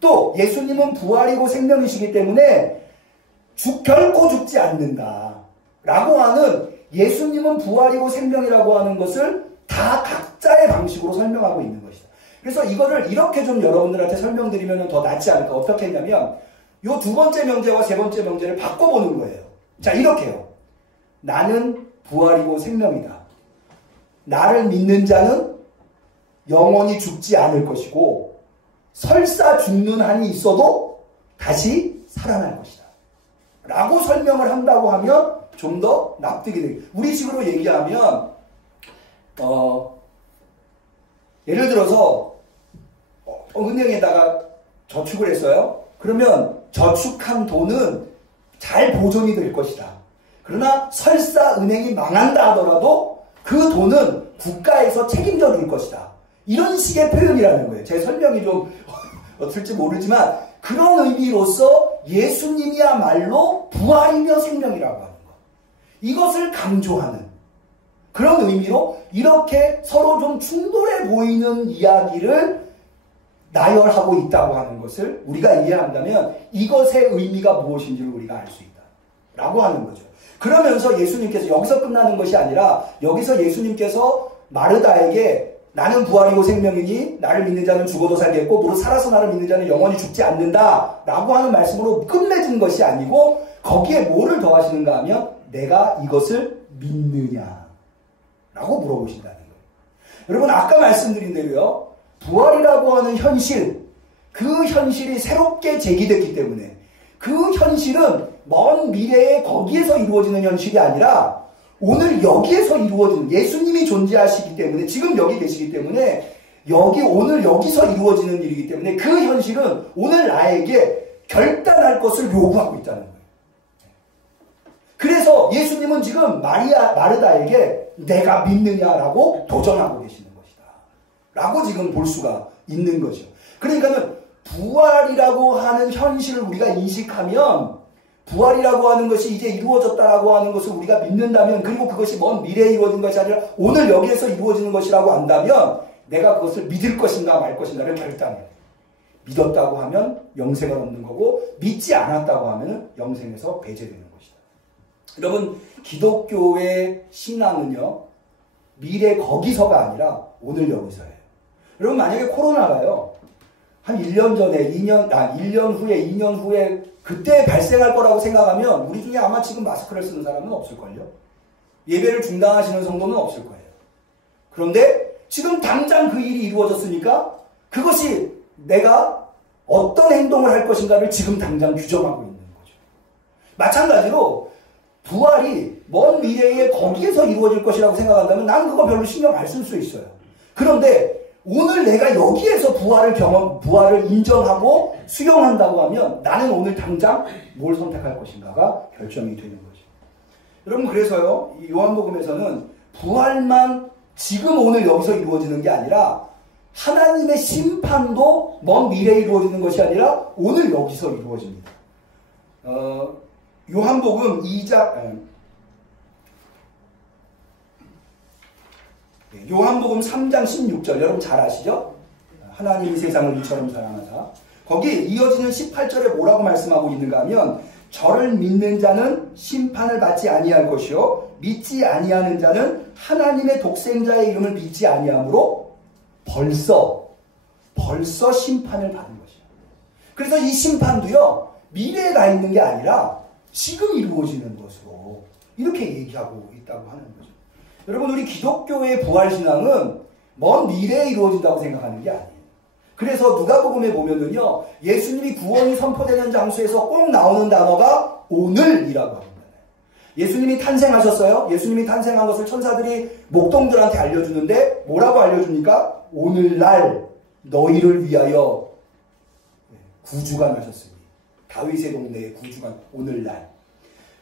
또 예수님은 부활이고 생명이시기 때문에 결코 죽지 않는다 라고 하는, 예수님은 부활이고 생명이라고 하는 것을 다 각자의 방식으로 설명하고 있는 것이다. 그래서 이거를 이렇게 좀 여러분들한테 설명드리면 더 낫지 않을까. 어떻게 했냐면 요 두 번째 명제와 세 번째 명제를 바꿔보는 거예요. 자, 이렇게요. 나는 부활이고 생명이다. 나를 믿는 자는 영원히 죽지 않을 것이고 설사 죽는 한이 있어도 다시 살아날 것이다 라고 설명을 한다고 하면 좀 더 납득이 되겠다. 우리식으로 얘기하면 예를 들어서 은행에다가 저축을 했어요. 그러면 저축한 돈은 잘 보존이 될 것이다. 그러나 설사 은행이 망한다 하더라도 그 돈은 국가에서 책임져 줄 것이다. 이런 식의 표현이라는 거예요. 제 설명이 좀 어떨지 모르지만 그런 의미로서 예수님이야말로 부활이며 생명이라고 하는 것. 이것을 강조하는 그런 의미로 이렇게 서로 좀 충돌해 보이는 이야기를 나열하고 있다고 하는 것을 우리가 이해한다면 이것의 의미가 무엇인지를 우리가 알 수 있다 라고 하는 거죠. 그러면서 예수님께서 여기서 끝나는 것이 아니라 여기서 예수님께서 마르다에게 나는 부활이고 생명이니 나를 믿는 자는 죽어도 살겠고 무릇 살아서 나를 믿는 자는 영원히 죽지 않는다 라고 하는 말씀으로 끝맺은 것이 아니고 거기에 뭐를 더하시는가 하면 내가 이것을 믿느냐 라고 물어보신다는 거예요. 여러분 아까 말씀드린 대로요, 부활이라고 하는 현실, 그 현실이 새롭게 제기됐기 때문에 그 현실은 먼 미래에 거기에서 이루어지는 현실이 아니라 오늘 여기에서 이루어지는, 예수님이 존재하시기 때문에 지금 여기 계시기 때문에 오늘 여기서 이루어지는 일이기 때문에 그 현실은 오늘 나에게 결단할 것을 요구하고 있다는 거예요. 그래서 예수님은 지금 마르다에게 내가 믿느냐라고 도전하고 계시는 것이다 라고 지금 볼 수가 있는 거죠. 그러니까는 부활이라고 하는 현실을 우리가 인식하면, 부활이라고 하는 것이 이제 이루어졌다라고 하는 것을 우리가 믿는다면, 그리고 그것이 먼 미래에 이루어진 것이 아니라 오늘 여기에서 이루어지는 것이라고 한다면 내가 그것을 믿을 것인가 말 것인가를 결단해요. 믿었다고 하면 영생을 얻는 거고 믿지 않았다고 하면 영생에서 배제되는 것이다. 여러분 기독교의 신앙은요, 미래 거기서가 아니라 오늘 여기서예요. 여러분 만약에 코로나가요 한 1년 전에 1년 후에 2년 후에 그때 발생할 거라고 생각하면 우리 중에 아마 지금 마스크를 쓰는 사람은 없을걸요. 예배를 중단하시는 성도는 없을 거예요. 그런데 지금 당장 그 일이 이루어졌으니까 그것이 내가 어떤 행동을 할 것인가를 지금 당장 규정하고 있는 거죠. 마찬가지로 부활이 먼 미래에 거기에서 이루어질 것이라고 생각한다면 난 그거 별로 신경 안 쓸 수 있어요. 그런데 오늘 내가 여기에서 부활을 인정하고 수용한다고 하면 나는 오늘 당장 뭘 선택할 것인가가 결정이 되는 거죠. 여러분 그래서요, 이 요한복음에서는 부활만 지금 오늘 여기서 이루어지는 게 아니라 하나님의 심판도 먼 미래에 이루어지는 것이 아니라 오늘 여기서 이루어집니다. 요한복음 2장 요한복음 3장 16절 여러분 잘 아시죠? 하나님이 세상을 이처럼 사랑하사. 거기 이어지는 18절에 뭐라고 말씀하고 있는가 하면 저를 믿는 자는 심판을 받지 아니할 것이요 믿지 아니하는 자는 하나님의 독생자의 이름을 믿지 아니하므로 벌써 심판을 받은 것이에요. 그래서 이 심판도요 미래에 가 있는 게 아니라 지금 이루어지는 것으로 이렇게 얘기하고 있다고 하는 거죠. 여러분 우리 기독교의 부활신앙은 먼 미래에 이루어진다고 생각하는 게 아니에요. 그래서 누가복음에 보면은요 예수님이 구원이 선포되는 장소에서 꼭 나오는 단어가 오늘이라고 합니다. 예수님이 탄생하셨어요. 예수님이 탄생한 것을 천사들이 목동들한테 알려주는데 뭐라고 알려줍니까? 오늘날 너희를 위하여 구주가 나셨으니 다윗의 동네에 구주가 오늘날.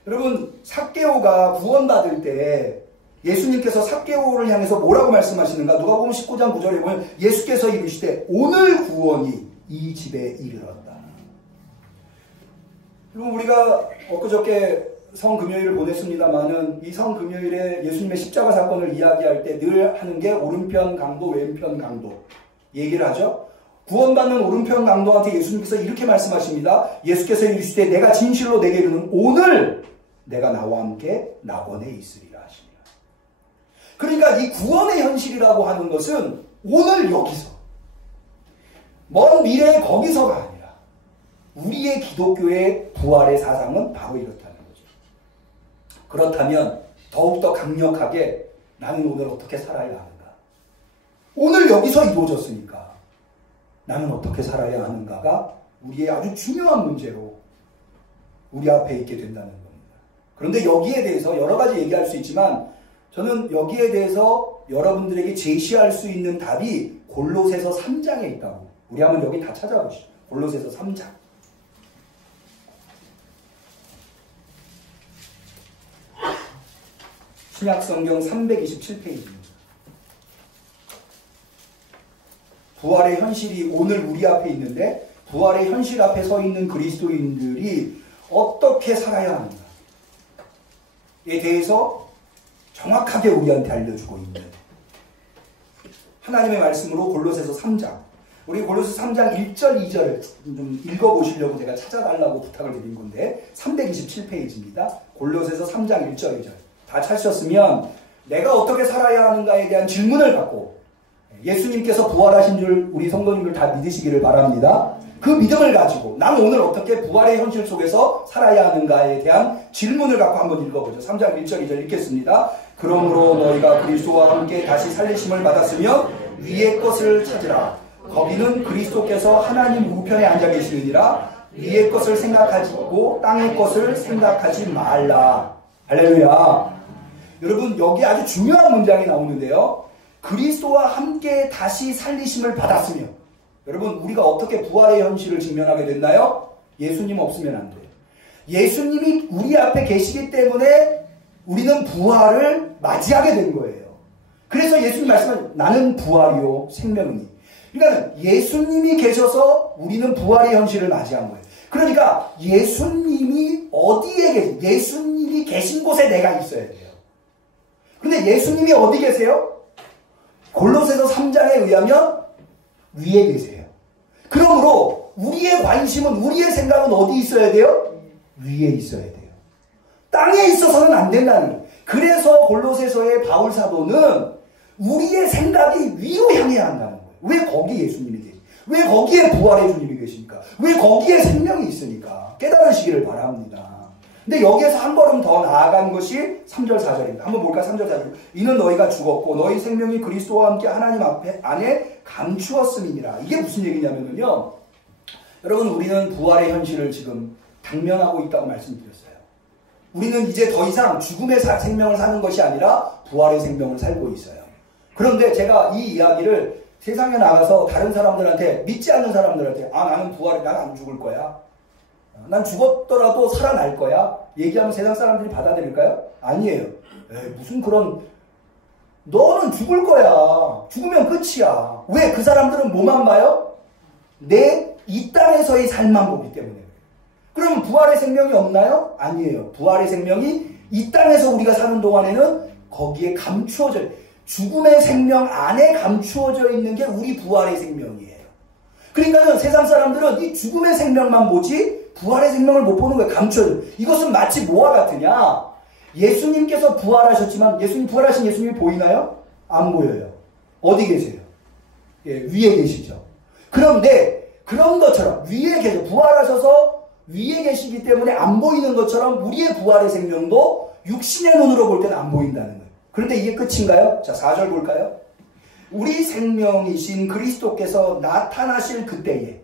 여러분 삭개오가 구원받을 때 예수님께서 삭개오를 향해서 뭐라고 말씀하시는가? 누가복음 19장 9절에 보면 예수께서 이르시되 오늘 구원이 이 집에 이르렀다. 여러분 우리가 엊그저께 성금요일을 보냈습니다만은 이 성금요일에 예수님의 십자가 사건을 이야기할 때 늘 하는 게 오른편 강도 왼편 강도 얘기를 하죠. 구원받는 오른편 강도한테 예수님께서 이렇게 말씀하십니다. 예수께서 이르시되 내가 진실로 내게 이르는 오늘 내가 나와 함께 낙원에 있으리라 하시니라. 그러니까 이 구원의 현실이라고 하는 것은 오늘 여기서 먼 미래의 거기서가 아니라 우리의 기독교의 부활의 사상은 바로 이렇다는 거죠. 그렇다면 더욱더 강력하게 나는 오늘 어떻게 살아야 하는가? 오늘 여기서 이루어졌으니까 나는 어떻게 살아야 하는가가 우리의 아주 중요한 문제로 우리 앞에 있게 된다는 겁니다. 그런데 여기에 대해서 여러 가지 얘기할 수 있지만 저는 여기에 대해서 여러분들에게 제시할 수 있는 답이 골로새서 3장에 있다고. 우리 한번 여기 다 찾아보시죠. 골로새서 3장. 신약성경 327페이지입니다. 부활의 현실이 오늘 우리 앞에 있는데 부활의 현실 앞에 서 있는 그리스도인들이 어떻게 살아야 하는가에 대해서 정확하게 우리한테 알려주고 있는 하나님의 말씀으로 골로새서 3장. 우리 골로새 3장 1절 2절을 좀 읽어보시려고 제가 찾아달라고 부탁을 드린 건데 327페이지입니다. 골로새서 3장 1절 2절. 다 찾으셨으면 내가 어떻게 살아야 하는가에 대한 질문을 갖고 예수님께서 부활하신 줄 우리 성도님들 다 믿으시기를 바랍니다. 그 믿음을 가지고 나는 오늘 어떻게 부활의 현실 속에서 살아야 하는가에 대한 질문을 갖고 한번 읽어보죠. 3장 1절 2절 읽겠습니다. 그러므로 너희가 그리스도와 함께 다시 살리심을 받았으면 위의 것을 찾으라. 거기는 그리스도께서 하나님 우편에 앉아 계시느니라. 위의 것을 생각하고 땅의 것을 생각하지 말라. 할렐루야. 여러분 여기 아주 중요한 문장이 나오는데요. 그리스도와 함께 다시 살리심을 받았으며 여러분 우리가 어떻게 부활의 현실을 직면하게 됐나요? 예수님 없으면 안 돼요. 예수님이 우리 앞에 계시기 때문에 우리는 부활을 맞이하게 된 거예요. 그래서 예수님 말씀은 나는 부활이요 생명이니. 그러니까 예수님이 계셔서 우리는 부활의 현실을 맞이한 거예요. 그러니까 예수님이 어디에 계세요? 예수님이 계신 곳에 내가 있어야 돼요. 근데 예수님이 어디 계세요? 골로새서 3장에 의하면 위에 계세요. 그러므로 우리의 관심은 우리의 생각은 어디 있어야 돼요? 위에 있어야 돼요. 땅에 있어서는 안 된다는 거예요. 그래서 골로새서의 바울 사도는 우리의 생각이 위로 향해야 한다는 거예요. 왜 거기 예수님이 계십니까? 왜 거기에 부활의 주님이 계십니까? 왜 거기에 생명이 있으니까? 깨달으시기를 바랍니다. 근데 여기에서 한 걸음 더 나아간 것이 3절 4절입니다. 한번 볼까? 3절 4절. 이는 너희가 죽었고 너희 생명이 그리스도와 함께 하나님 안에 감추었음이니라. 이게 무슨 얘기냐면요. 여러분 우리는 부활의 현실을 지금 당면하고 있다고 말씀드렸어요. 우리는 이제 더 이상 죽음의 생명을 사는 것이 아니라 부활의 생명을 살고 있어요. 그런데 제가 이 이야기를 세상에 나가서 다른 사람들한테 믿지 않는 사람들한테 나는 부활이 난 안 죽을 거야. 난 죽었더라도 살아날 거야. 얘기하면 세상 사람들이 받아들일까요? 아니에요. 무슨 그런, 너는 죽을 거야. 죽으면 끝이야. 왜? 그 사람들은 뭐만 봐요? 내 이 땅에서의 삶만 보기 때문에. 그럼 부활의 생명이 없나요? 아니에요. 부활의 생명이 이 땅에서 우리가 사는 동안에는 거기에 감추어져, 죽음의 생명 안에 감추어져 있는 게 우리 부활의 생명이에요. 그러니까는 세상 사람들은 이 죽음의 생명만 보지 부활의 생명을 못 보는 거예요. 감춰져. 이것은 마치 뭐와 같으냐? 예수님께서 부활하셨지만 예수님 부활하신 예수님이 보이나요? 안 보여요. 어디 계세요? 예, 위에 계시죠. 그런데 그런 것처럼 위에 계셔. 부활하셔서 위에 계시기 때문에 안 보이는 것처럼 우리의 부활의 생명도 육신의 눈으로 볼 때는 안 보인다는 거예요. 그런데 이게 끝인가요? 자, 4절 볼까요? 우리 생명이신 그리스도께서 나타나실 그때에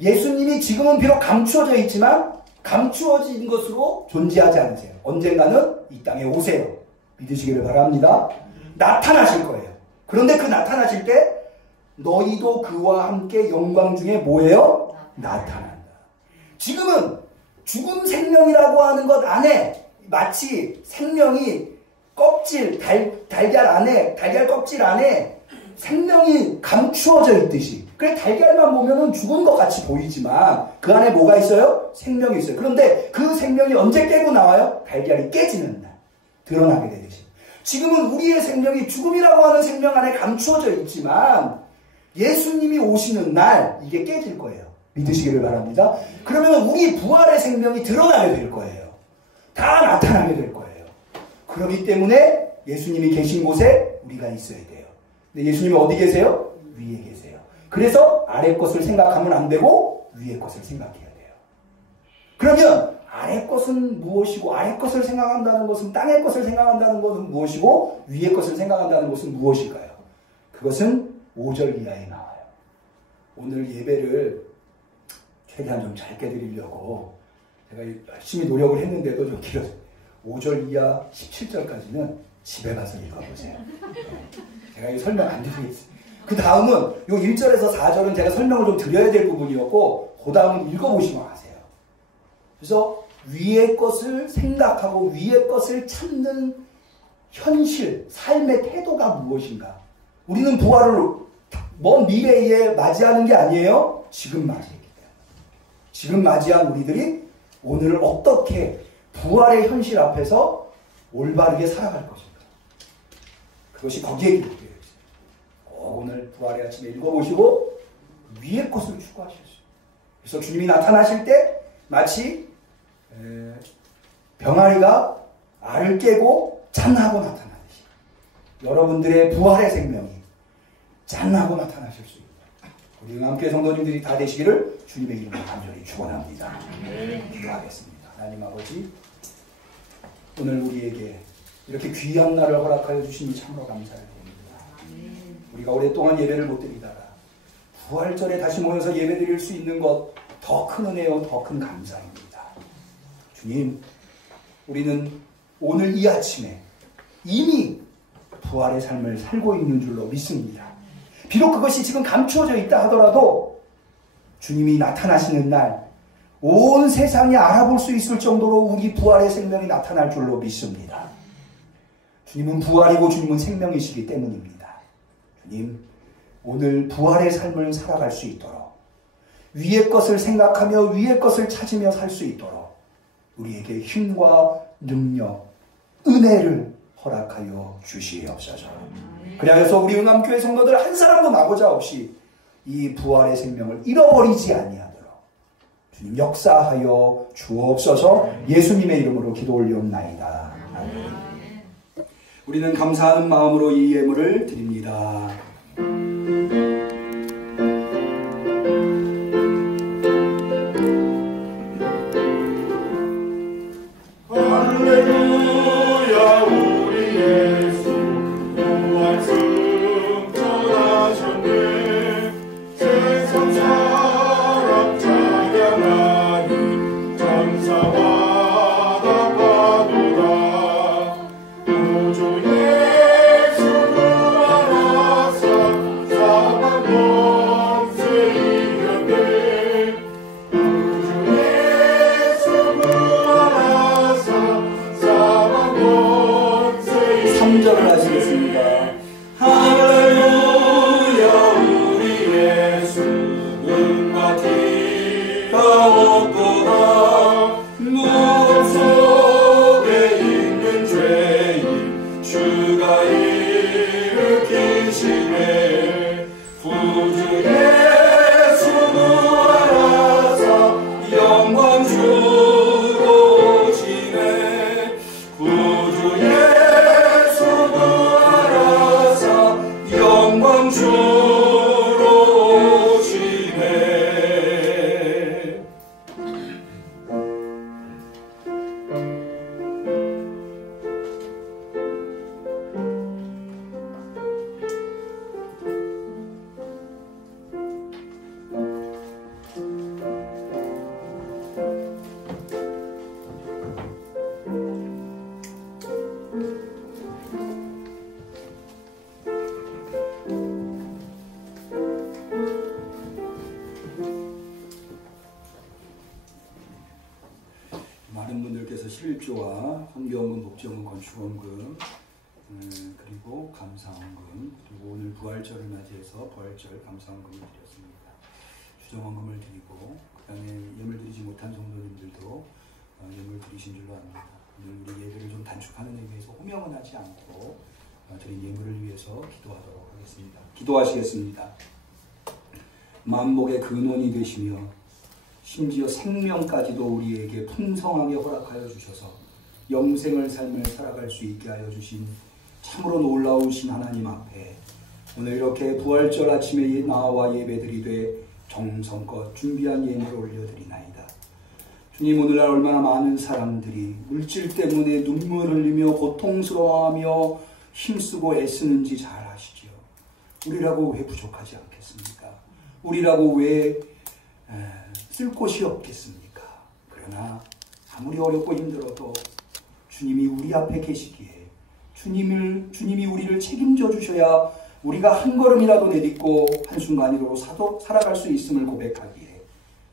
예수님이 지금은 비록 감추어져 있지만 감추어진 것으로 존재하지 않으세요. 언젠가는 이 땅에 오세요. 믿으시기를 바랍니다. 나타나실 거예요. 그런데 그 나타나실 때 너희도 그와 함께 영광 중에 뭐예요? 나타난다. 지금은 죽음 생명이라고 하는 것 안에 마치 생명이 껍질, 달걀 안에, 달걀 껍질 안에 생명이 감추어져 있듯이. 그래, 달걀만 보면은 죽은 것 같이 보이지만 그 안에 뭐가 있어요? 생명이 있어요. 그런데 그 생명이 언제 깨고 나와요? 달걀이 깨지는 날. 드러나게 되듯이. 지금은 우리의 생명이 죽음이라고 하는 생명 안에 감추어져 있지만 예수님이 오시는 날 이게 깨질 거예요. 믿으시기를 바랍니다. 그러면 우리 부활의 생명이 드러나게 될 거예요. 다 나타나게 될 거예요. 그렇기 때문에 예수님이 계신 곳에 우리가 있어야 돼요. 근데 예수님이 어디 계세요? 위에 계세요. 그래서 아래 것을 생각하면 안 되고 위에 것을 생각해야 돼요. 그러면 아래 것은 무엇이고 아래 것을 생각한다는 것은 땅의 것을 생각한다는 것은 무엇이고 위의 것을 생각한다는 것은 무엇일까요? 그것은 5절 이하에 나와요. 오늘 예배를 최대한 좀 짧게 드리려고 제가 열심히 노력을 했는데도 좀 길어요. 5절 이하 17절까지는 집에 가서 읽어보세요. 제가 이 설명 안 드리겠습니다. 그 다음은 요 1절에서 4절은 제가 설명을 좀 드려야 될 부분이었고 그 다음은 읽어보시면 아세요. 그래서 위의 것을 생각하고 위의 것을 찾는 현실, 삶의 태도가 무엇인가? 우리는 부활을 먼 미래에 맞이하는 게 아니에요. 지금 맞이하기 때문에. 지금 맞이한 우리들이 오늘을 어떻게 부활의 현실 앞에서 올바르게 살아갈 것인가. 그것이 거기에 기록되어 있어요. 오늘 부활의 아침에 읽어보시고 위의 것을 추구하실 수 있어요. 그래서 주님이 나타나실 때 마치 병아리가 알을 깨고 짠하고 나타나듯이 여러분들의 부활의 생명이 짠하고 나타나실 수 있다. 우리 함께 성도님들이 다 되시기를 주님의 이름으로 간절히 축원합니다. 기도하겠습니다. 하나님 아버지, 오늘 우리에게 이렇게 귀한 날을 허락하여 주시니 참으로 감사드립니다. 우리가 오랫동안 예배를 못 드리다가 부활절에 다시 모여서 예배 드릴 수 있는 것 더 큰 은혜요, 더 큰 감사입니다. 주님, 우리는 오늘 이 아침에 이미 부활의 삶을 살고 있는 줄로 믿습니다. 비록 그것이 지금 감추어져 있다 하더라도 주님이 나타나시는 날 온 세상이 알아볼 수 있을 정도로 우리 부활의 생명이 나타날 줄로 믿습니다. 주님은 부활이고 주님은 생명이시기 때문입니다. 주님, 오늘 부활의 삶을 살아갈 수 있도록 위의 것을 생각하며 위의 것을 찾으며 살 수 있도록 우리에게 힘과 능력, 은혜를 허락하여 주시옵소서. 그래서 우리 응암교회 성도들 한 사람도 나고자 없이 이 부활의 생명을 잃어버리지 아니하도록 주님 역사하여 주옵소서. 예수님의 이름으로 기도 올리옵나이다. 아멘. 우리는 감사하는 마음으로 이 예물을 드립니다. 우주 예수 구하라 없도다. 무덤 속에 있는 죄인 주가 일으키시네. 구주 예수 부활하사 영광 주로 오시네. 구주 예수 부활하사 영광 주로 오시네. 많은 분들께서 실조와 선교원금, 목적원, 건축원금, 그리고 감사원금, 그리고 오늘 부활절을 맞이해서 부활절 감사원금을 드렸습니다. 주정원금을 드리고 그 다음에 예물 드리지 못한 성도님들도 예물 드리신 줄로 압니다. 오늘 우리 예배를 좀 단축하는 의미에서 호명은 하지 않고 드린 예물을 위해서 기도하도록 하겠습니다. 기도하시겠습니다. 만복의 근원이 되시며 심지어 생명까지도 우리에게 풍성하게 허락하여 주셔서 영생을 삶을 살아갈 수 있게 하여 주신 참으로 놀라우신 하나님 앞에 오늘 이렇게 부활절 아침에 나와 예배드리되 정성껏 준비한 예물을 올려드리나이다. 주님, 오늘날 얼마나 많은 사람들이 물질 때문에 눈물을 흘리며 고통스러워하며 힘쓰고 애쓰는지 잘 아시지요. 우리라고 왜 부족하지 않겠습니까? 우리라고 왜 쓸 곳이 없겠습니까? 그러나 아무리 어렵고 힘들어도 주님이 우리 앞에 계시기에 주님이 우리를 책임져 주셔야 우리가 한 걸음이라도 내딛고 한순간이라도 살아갈 수 있음을 고백하기에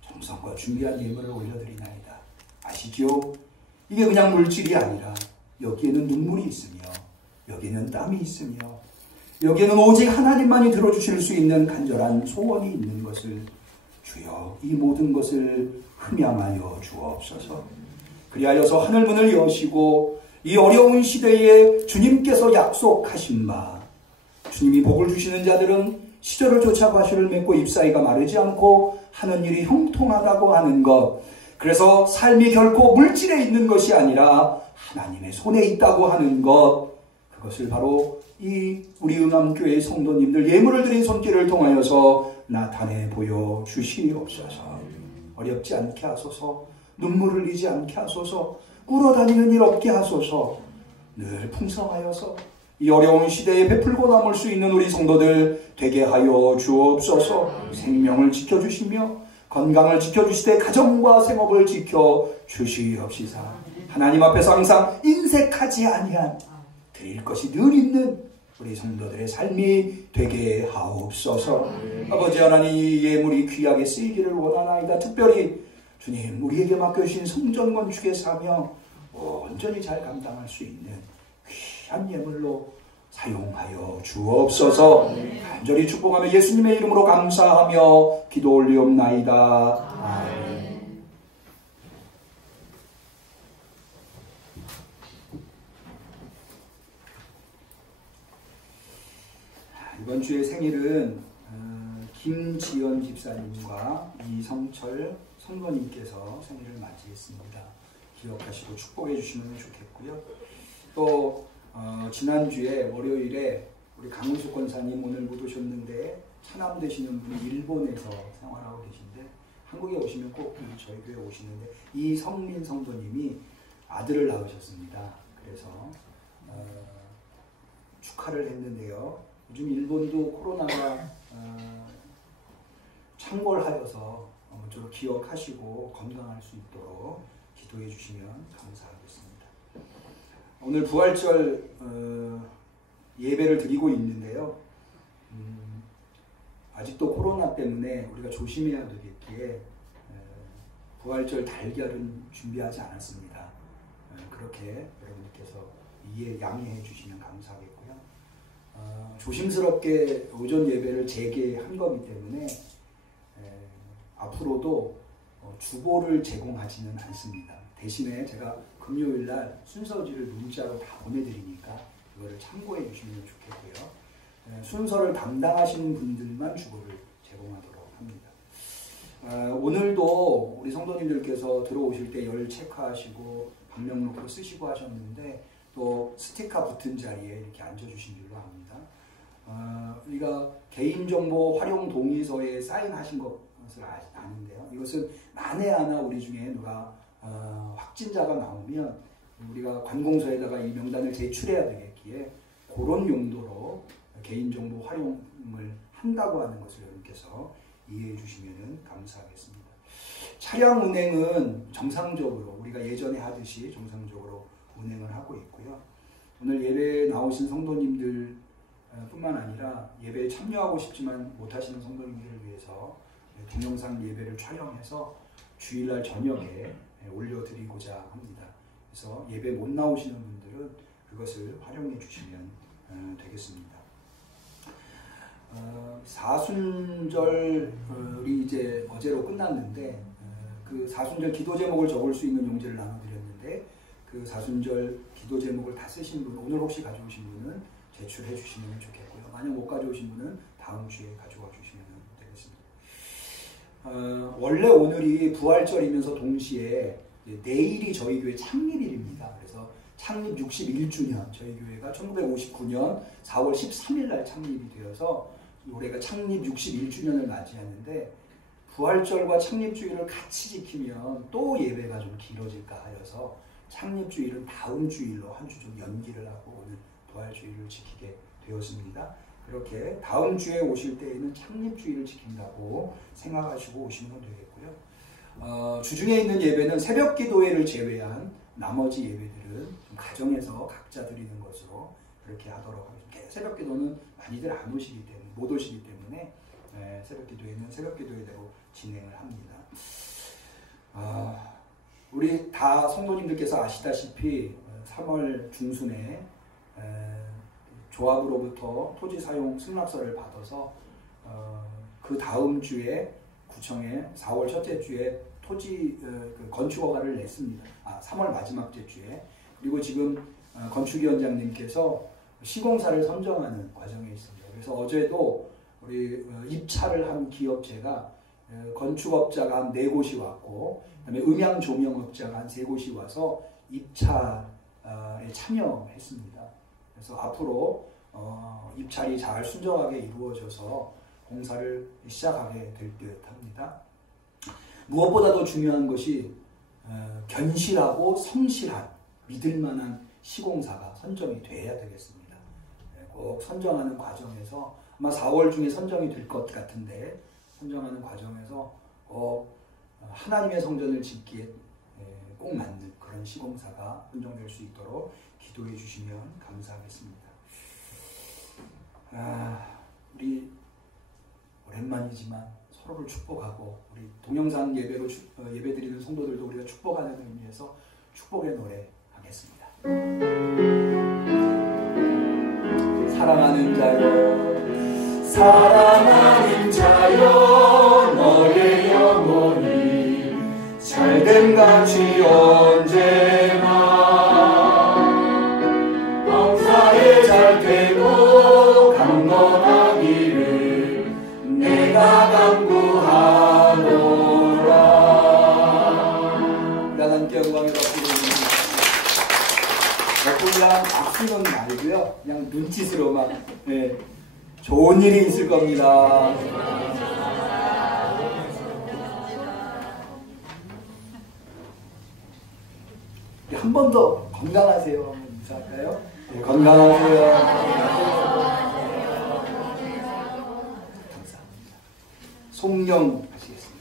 정성과 준비한 예물을 올려드리나이다. 아시죠? 이게 그냥 물질이 아니라 여기에는 눈물이 있으며 여기에는 땀이 있으며 여기에는 오직 하나님만이 들어주실 수 있는 간절한 소원이 있는 것을 주여 이 모든 것을 흠양하여 주옵소서. 그리하여서 하늘문을 여시고 이 어려운 시대에 주님께서 약속하신 바 주님이 복을 주시는 자들은 시절을 쫓아 과실을 맺고 잎사이가 마르지 않고 하는 일이 형통하다고 하는 것, 그래서 삶이 결코 물질에 있는 것이 아니라 하나님의 손에 있다고 하는 것, 그것을 바로 이 우리 응암교회 성도님들 예물을 드린 손길을 통하여서 나타내 보여 주시옵소서. 어렵지 않게 하소서. 눈물 흘리지 않게 하소서. 꿇어다니는 일 없게 하소서. 늘 풍성하여서 이 어려운 시대에 베풀고 남을 수 있는 우리 성도들 되게 하여 주옵소서. 생명을 지켜주시며 건강을 지켜주시되 가정과 생업을 지켜주시옵시사. 하나님 앞에서 항상 인색하지 아니한 드릴 것이 늘 있는 우리 성도들의 삶이 되게 하옵소서. 아버지 하나님, 이 예물이 귀하게 쓰이기를 원하나이다. 특별히 주님, 우리에게 맡겨주신 성전 건축의 사명 온전히 잘 감당할 수 있는 귀한 예물로 사용하여 주옵소서. 간절히 축복하며 예수님의 이름으로 감사하며 기도 올리옵나이다. 아멘. 이번 주의 생일은 김지연 집사님과 이성철 선거님께서 생일을 맞이했습니다. 기억하시고 축복해 주시면 좋겠고요. 또 지난주에 월요일에 우리 강은숙 권사님 오늘 못 오셨는데 차남 되시는 분이 일본에서 생활하고 계신데 한국에 오시면 꼭 저희 교회 오시는데 이성민 성도님이 아들을 낳으셨습니다. 그래서 축하를 했는데요. 요즘 일본도 코로나가 창궐하여서 모쪼록 기억하시고 건강할 수 있도록 기도해 주시면 감사하겠습니다. 오늘 부활절 예배를 드리고 있는데요. 아직도 코로나 때문에 우리가 조심해야 되겠기에 부활절 달걀은 준비하지 않았습니다. 그렇게 여러분께서 양해해 주시면 감사하겠고요. 조심스럽게 오전 예배를 재개한 거기 때문에 앞으로도 주보를 제공하지는 않습니다. 대신에 제가 금요일 날 순서지를 문자로 다 보내드리니까 그거를 참고해 주시면 좋겠고요. 순서를 담당하시는 분들만 주보를 제공하도록 합니다. 오늘도 우리 성도님들께서 들어오실 때 열 체크하시고 방명록도 쓰시고 하셨는데 또 스티커 붙은 자리에 이렇게 앉아주신 줄로 압니다. 우리가 개인정보 활용 동의서에 사인하신 것을 아는데요. 이것은 만에 하나 우리 중에 누가 확진자가 나오면 우리가 관공서에다가 이 명단을 제출해야 되겠기에 그런 용도로 개인정보 활용을 한다고 하는 것을 여러분께서 이해해 주시면 감사하겠습니다. 차량 운행은 정상적으로 우리가 예전에 하듯이 정상적으로 운행을 하고 있고요. 오늘 예배에 나오신 성도님들 뿐만 아니라 예배에 참여하고 싶지만 못하시는 성도님들을 위해서 동영상 예배를 촬영해서 주일날 저녁에 올려드리고자 합니다. 그래서 예배 못 나오시는 분들은 그것을 활용해 주시면 되겠습니다. 사순절이 이제 어제로 끝났는데 그 사순절 기도 제목을 적을 수 있는 용지를 나눠드렸는데 그 사순절 기도 제목을 다 쓰신 분, 오늘 혹시 가져오신 분은 제출해 주시면 좋겠고요. 만약 못 가져오신 분은 다음 주에 가져와 주시면 되겠습니다. 원래 오늘이 부활절이면서 동시에 내일이 저희 교회 창립일입니다. 그래서 창립 61주년, 저희 교회가 1959년 4월 13일 날 창립이 되어서 올해가 창립 61주년을 맞이하는데 부활절과 창립주일을 같이 지키면 또 예배가 좀 길어질까 하여서 창립주일은 다음 주일로 한 주 좀 연기를 하고 오늘 부활주일을 지키게 되었습니다. 그렇게 다음 주에 오실 때에는 창립주일을 지킨다고 생각하시고 오시면 되겠고요. 주중에 있는 예배는 새벽 기도회를 제외한 나머지 예배들은 좀 가정에서 각자 드리는 것으로 그렇게 하도록 하겠습니다. 새벽 기도는 많이들 안 오시기 때문에 못 오시기 때문에 새벽 기도회는 새벽 기도회대로 진행을 합니다. 우리 다 성도님들께서 아시다시피 3월 중순에 조합으로부터 토지 사용 승낙서를 받아서 그 다음 주에 구청에 4월 첫째 주에 토지 건축 허가를 냈습니다. 3월 마지막 주에. 그리고 지금 건축위원장님께서 시공사를 선정하는 과정에 있습니다. 그래서 어제도 우리 입찰을 한 기업체가 건축업자가 한 4곳이 왔고 그다음에 음향 조명업자가 한 3곳이 와서 입찰에 참여했습니다. 그래서 앞으로 입찰이 잘 순정하게 이루어져서 공사를 시작하게 될 듯 합니다. 무엇보다도 중요한 것이 견실하고 성실한 믿을만한 시공사가 선정이 돼야 되겠습니다. 꼭 선정하는 과정에서 아마 4월 중에 선정이 될 것 같은데 선정하는 과정에서 하나님의 성전을 짓기에 꼭 맞는 그런 시공사가 선정될 수 있도록 기도해 주시면 감사하겠습니다. 우리 오랜만이지만 서로를 축복하고 우리 동영상 예배로 예배드리는 성도들도 우리가 축복하는 의미에서 축복의 노래 하겠습니다. 사랑하는 자여, 사랑하는 자여, 너의 영혼이 잘됨 같이 언제나 범사에 잘 되고 강건하기를 내가 간구하노라. 하나님께 영광을 받기를 그냥 악수는 말고요, 그냥 눈짓으로만 좋은 일이 있을 겁니다. 한 번 더 건강하세요 한번 인사할까요? 네, 건강하세요. 감사합니다. 송영 하시겠습니다.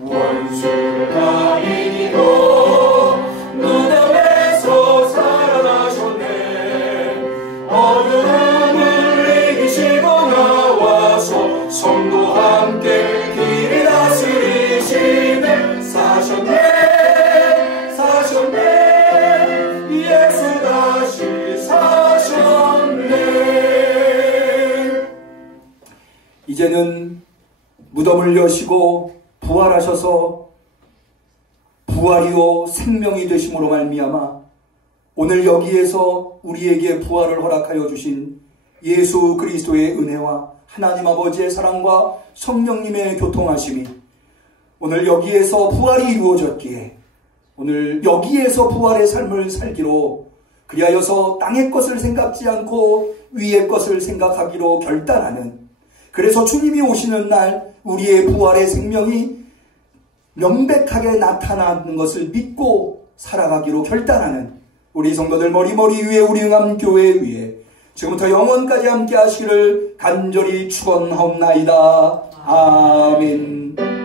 원수를 가리고 무덤에 성도와 함께 길을 다스리시네. 사셨네 예수 다시 사셨네. 이제는 무덤을 여시고 부활하셔서 부활이요 생명이 되심으로 말미암아 오늘 여기에서 우리에게 부활을 허락하여 주신 예수 그리스도의 은혜와 하나님 아버지의 사랑과 성령님의 교통하심이 오늘 여기에서 부활이 이루어졌기에 오늘 여기에서 부활의 삶을 살기로, 그리하여서 땅의 것을 생각지 않고 위의 것을 생각하기로 결단하는, 그래서 주님이 오시는 날 우리의 부활의 생명이 명백하게 나타나는 것을 믿고 살아가기로 결단하는 우리 성도들 머리머리 위에 우리 응암교회 위에 지금부터 영원까지 함께 하시기를 간절히 축원하옵나이다. 아멘.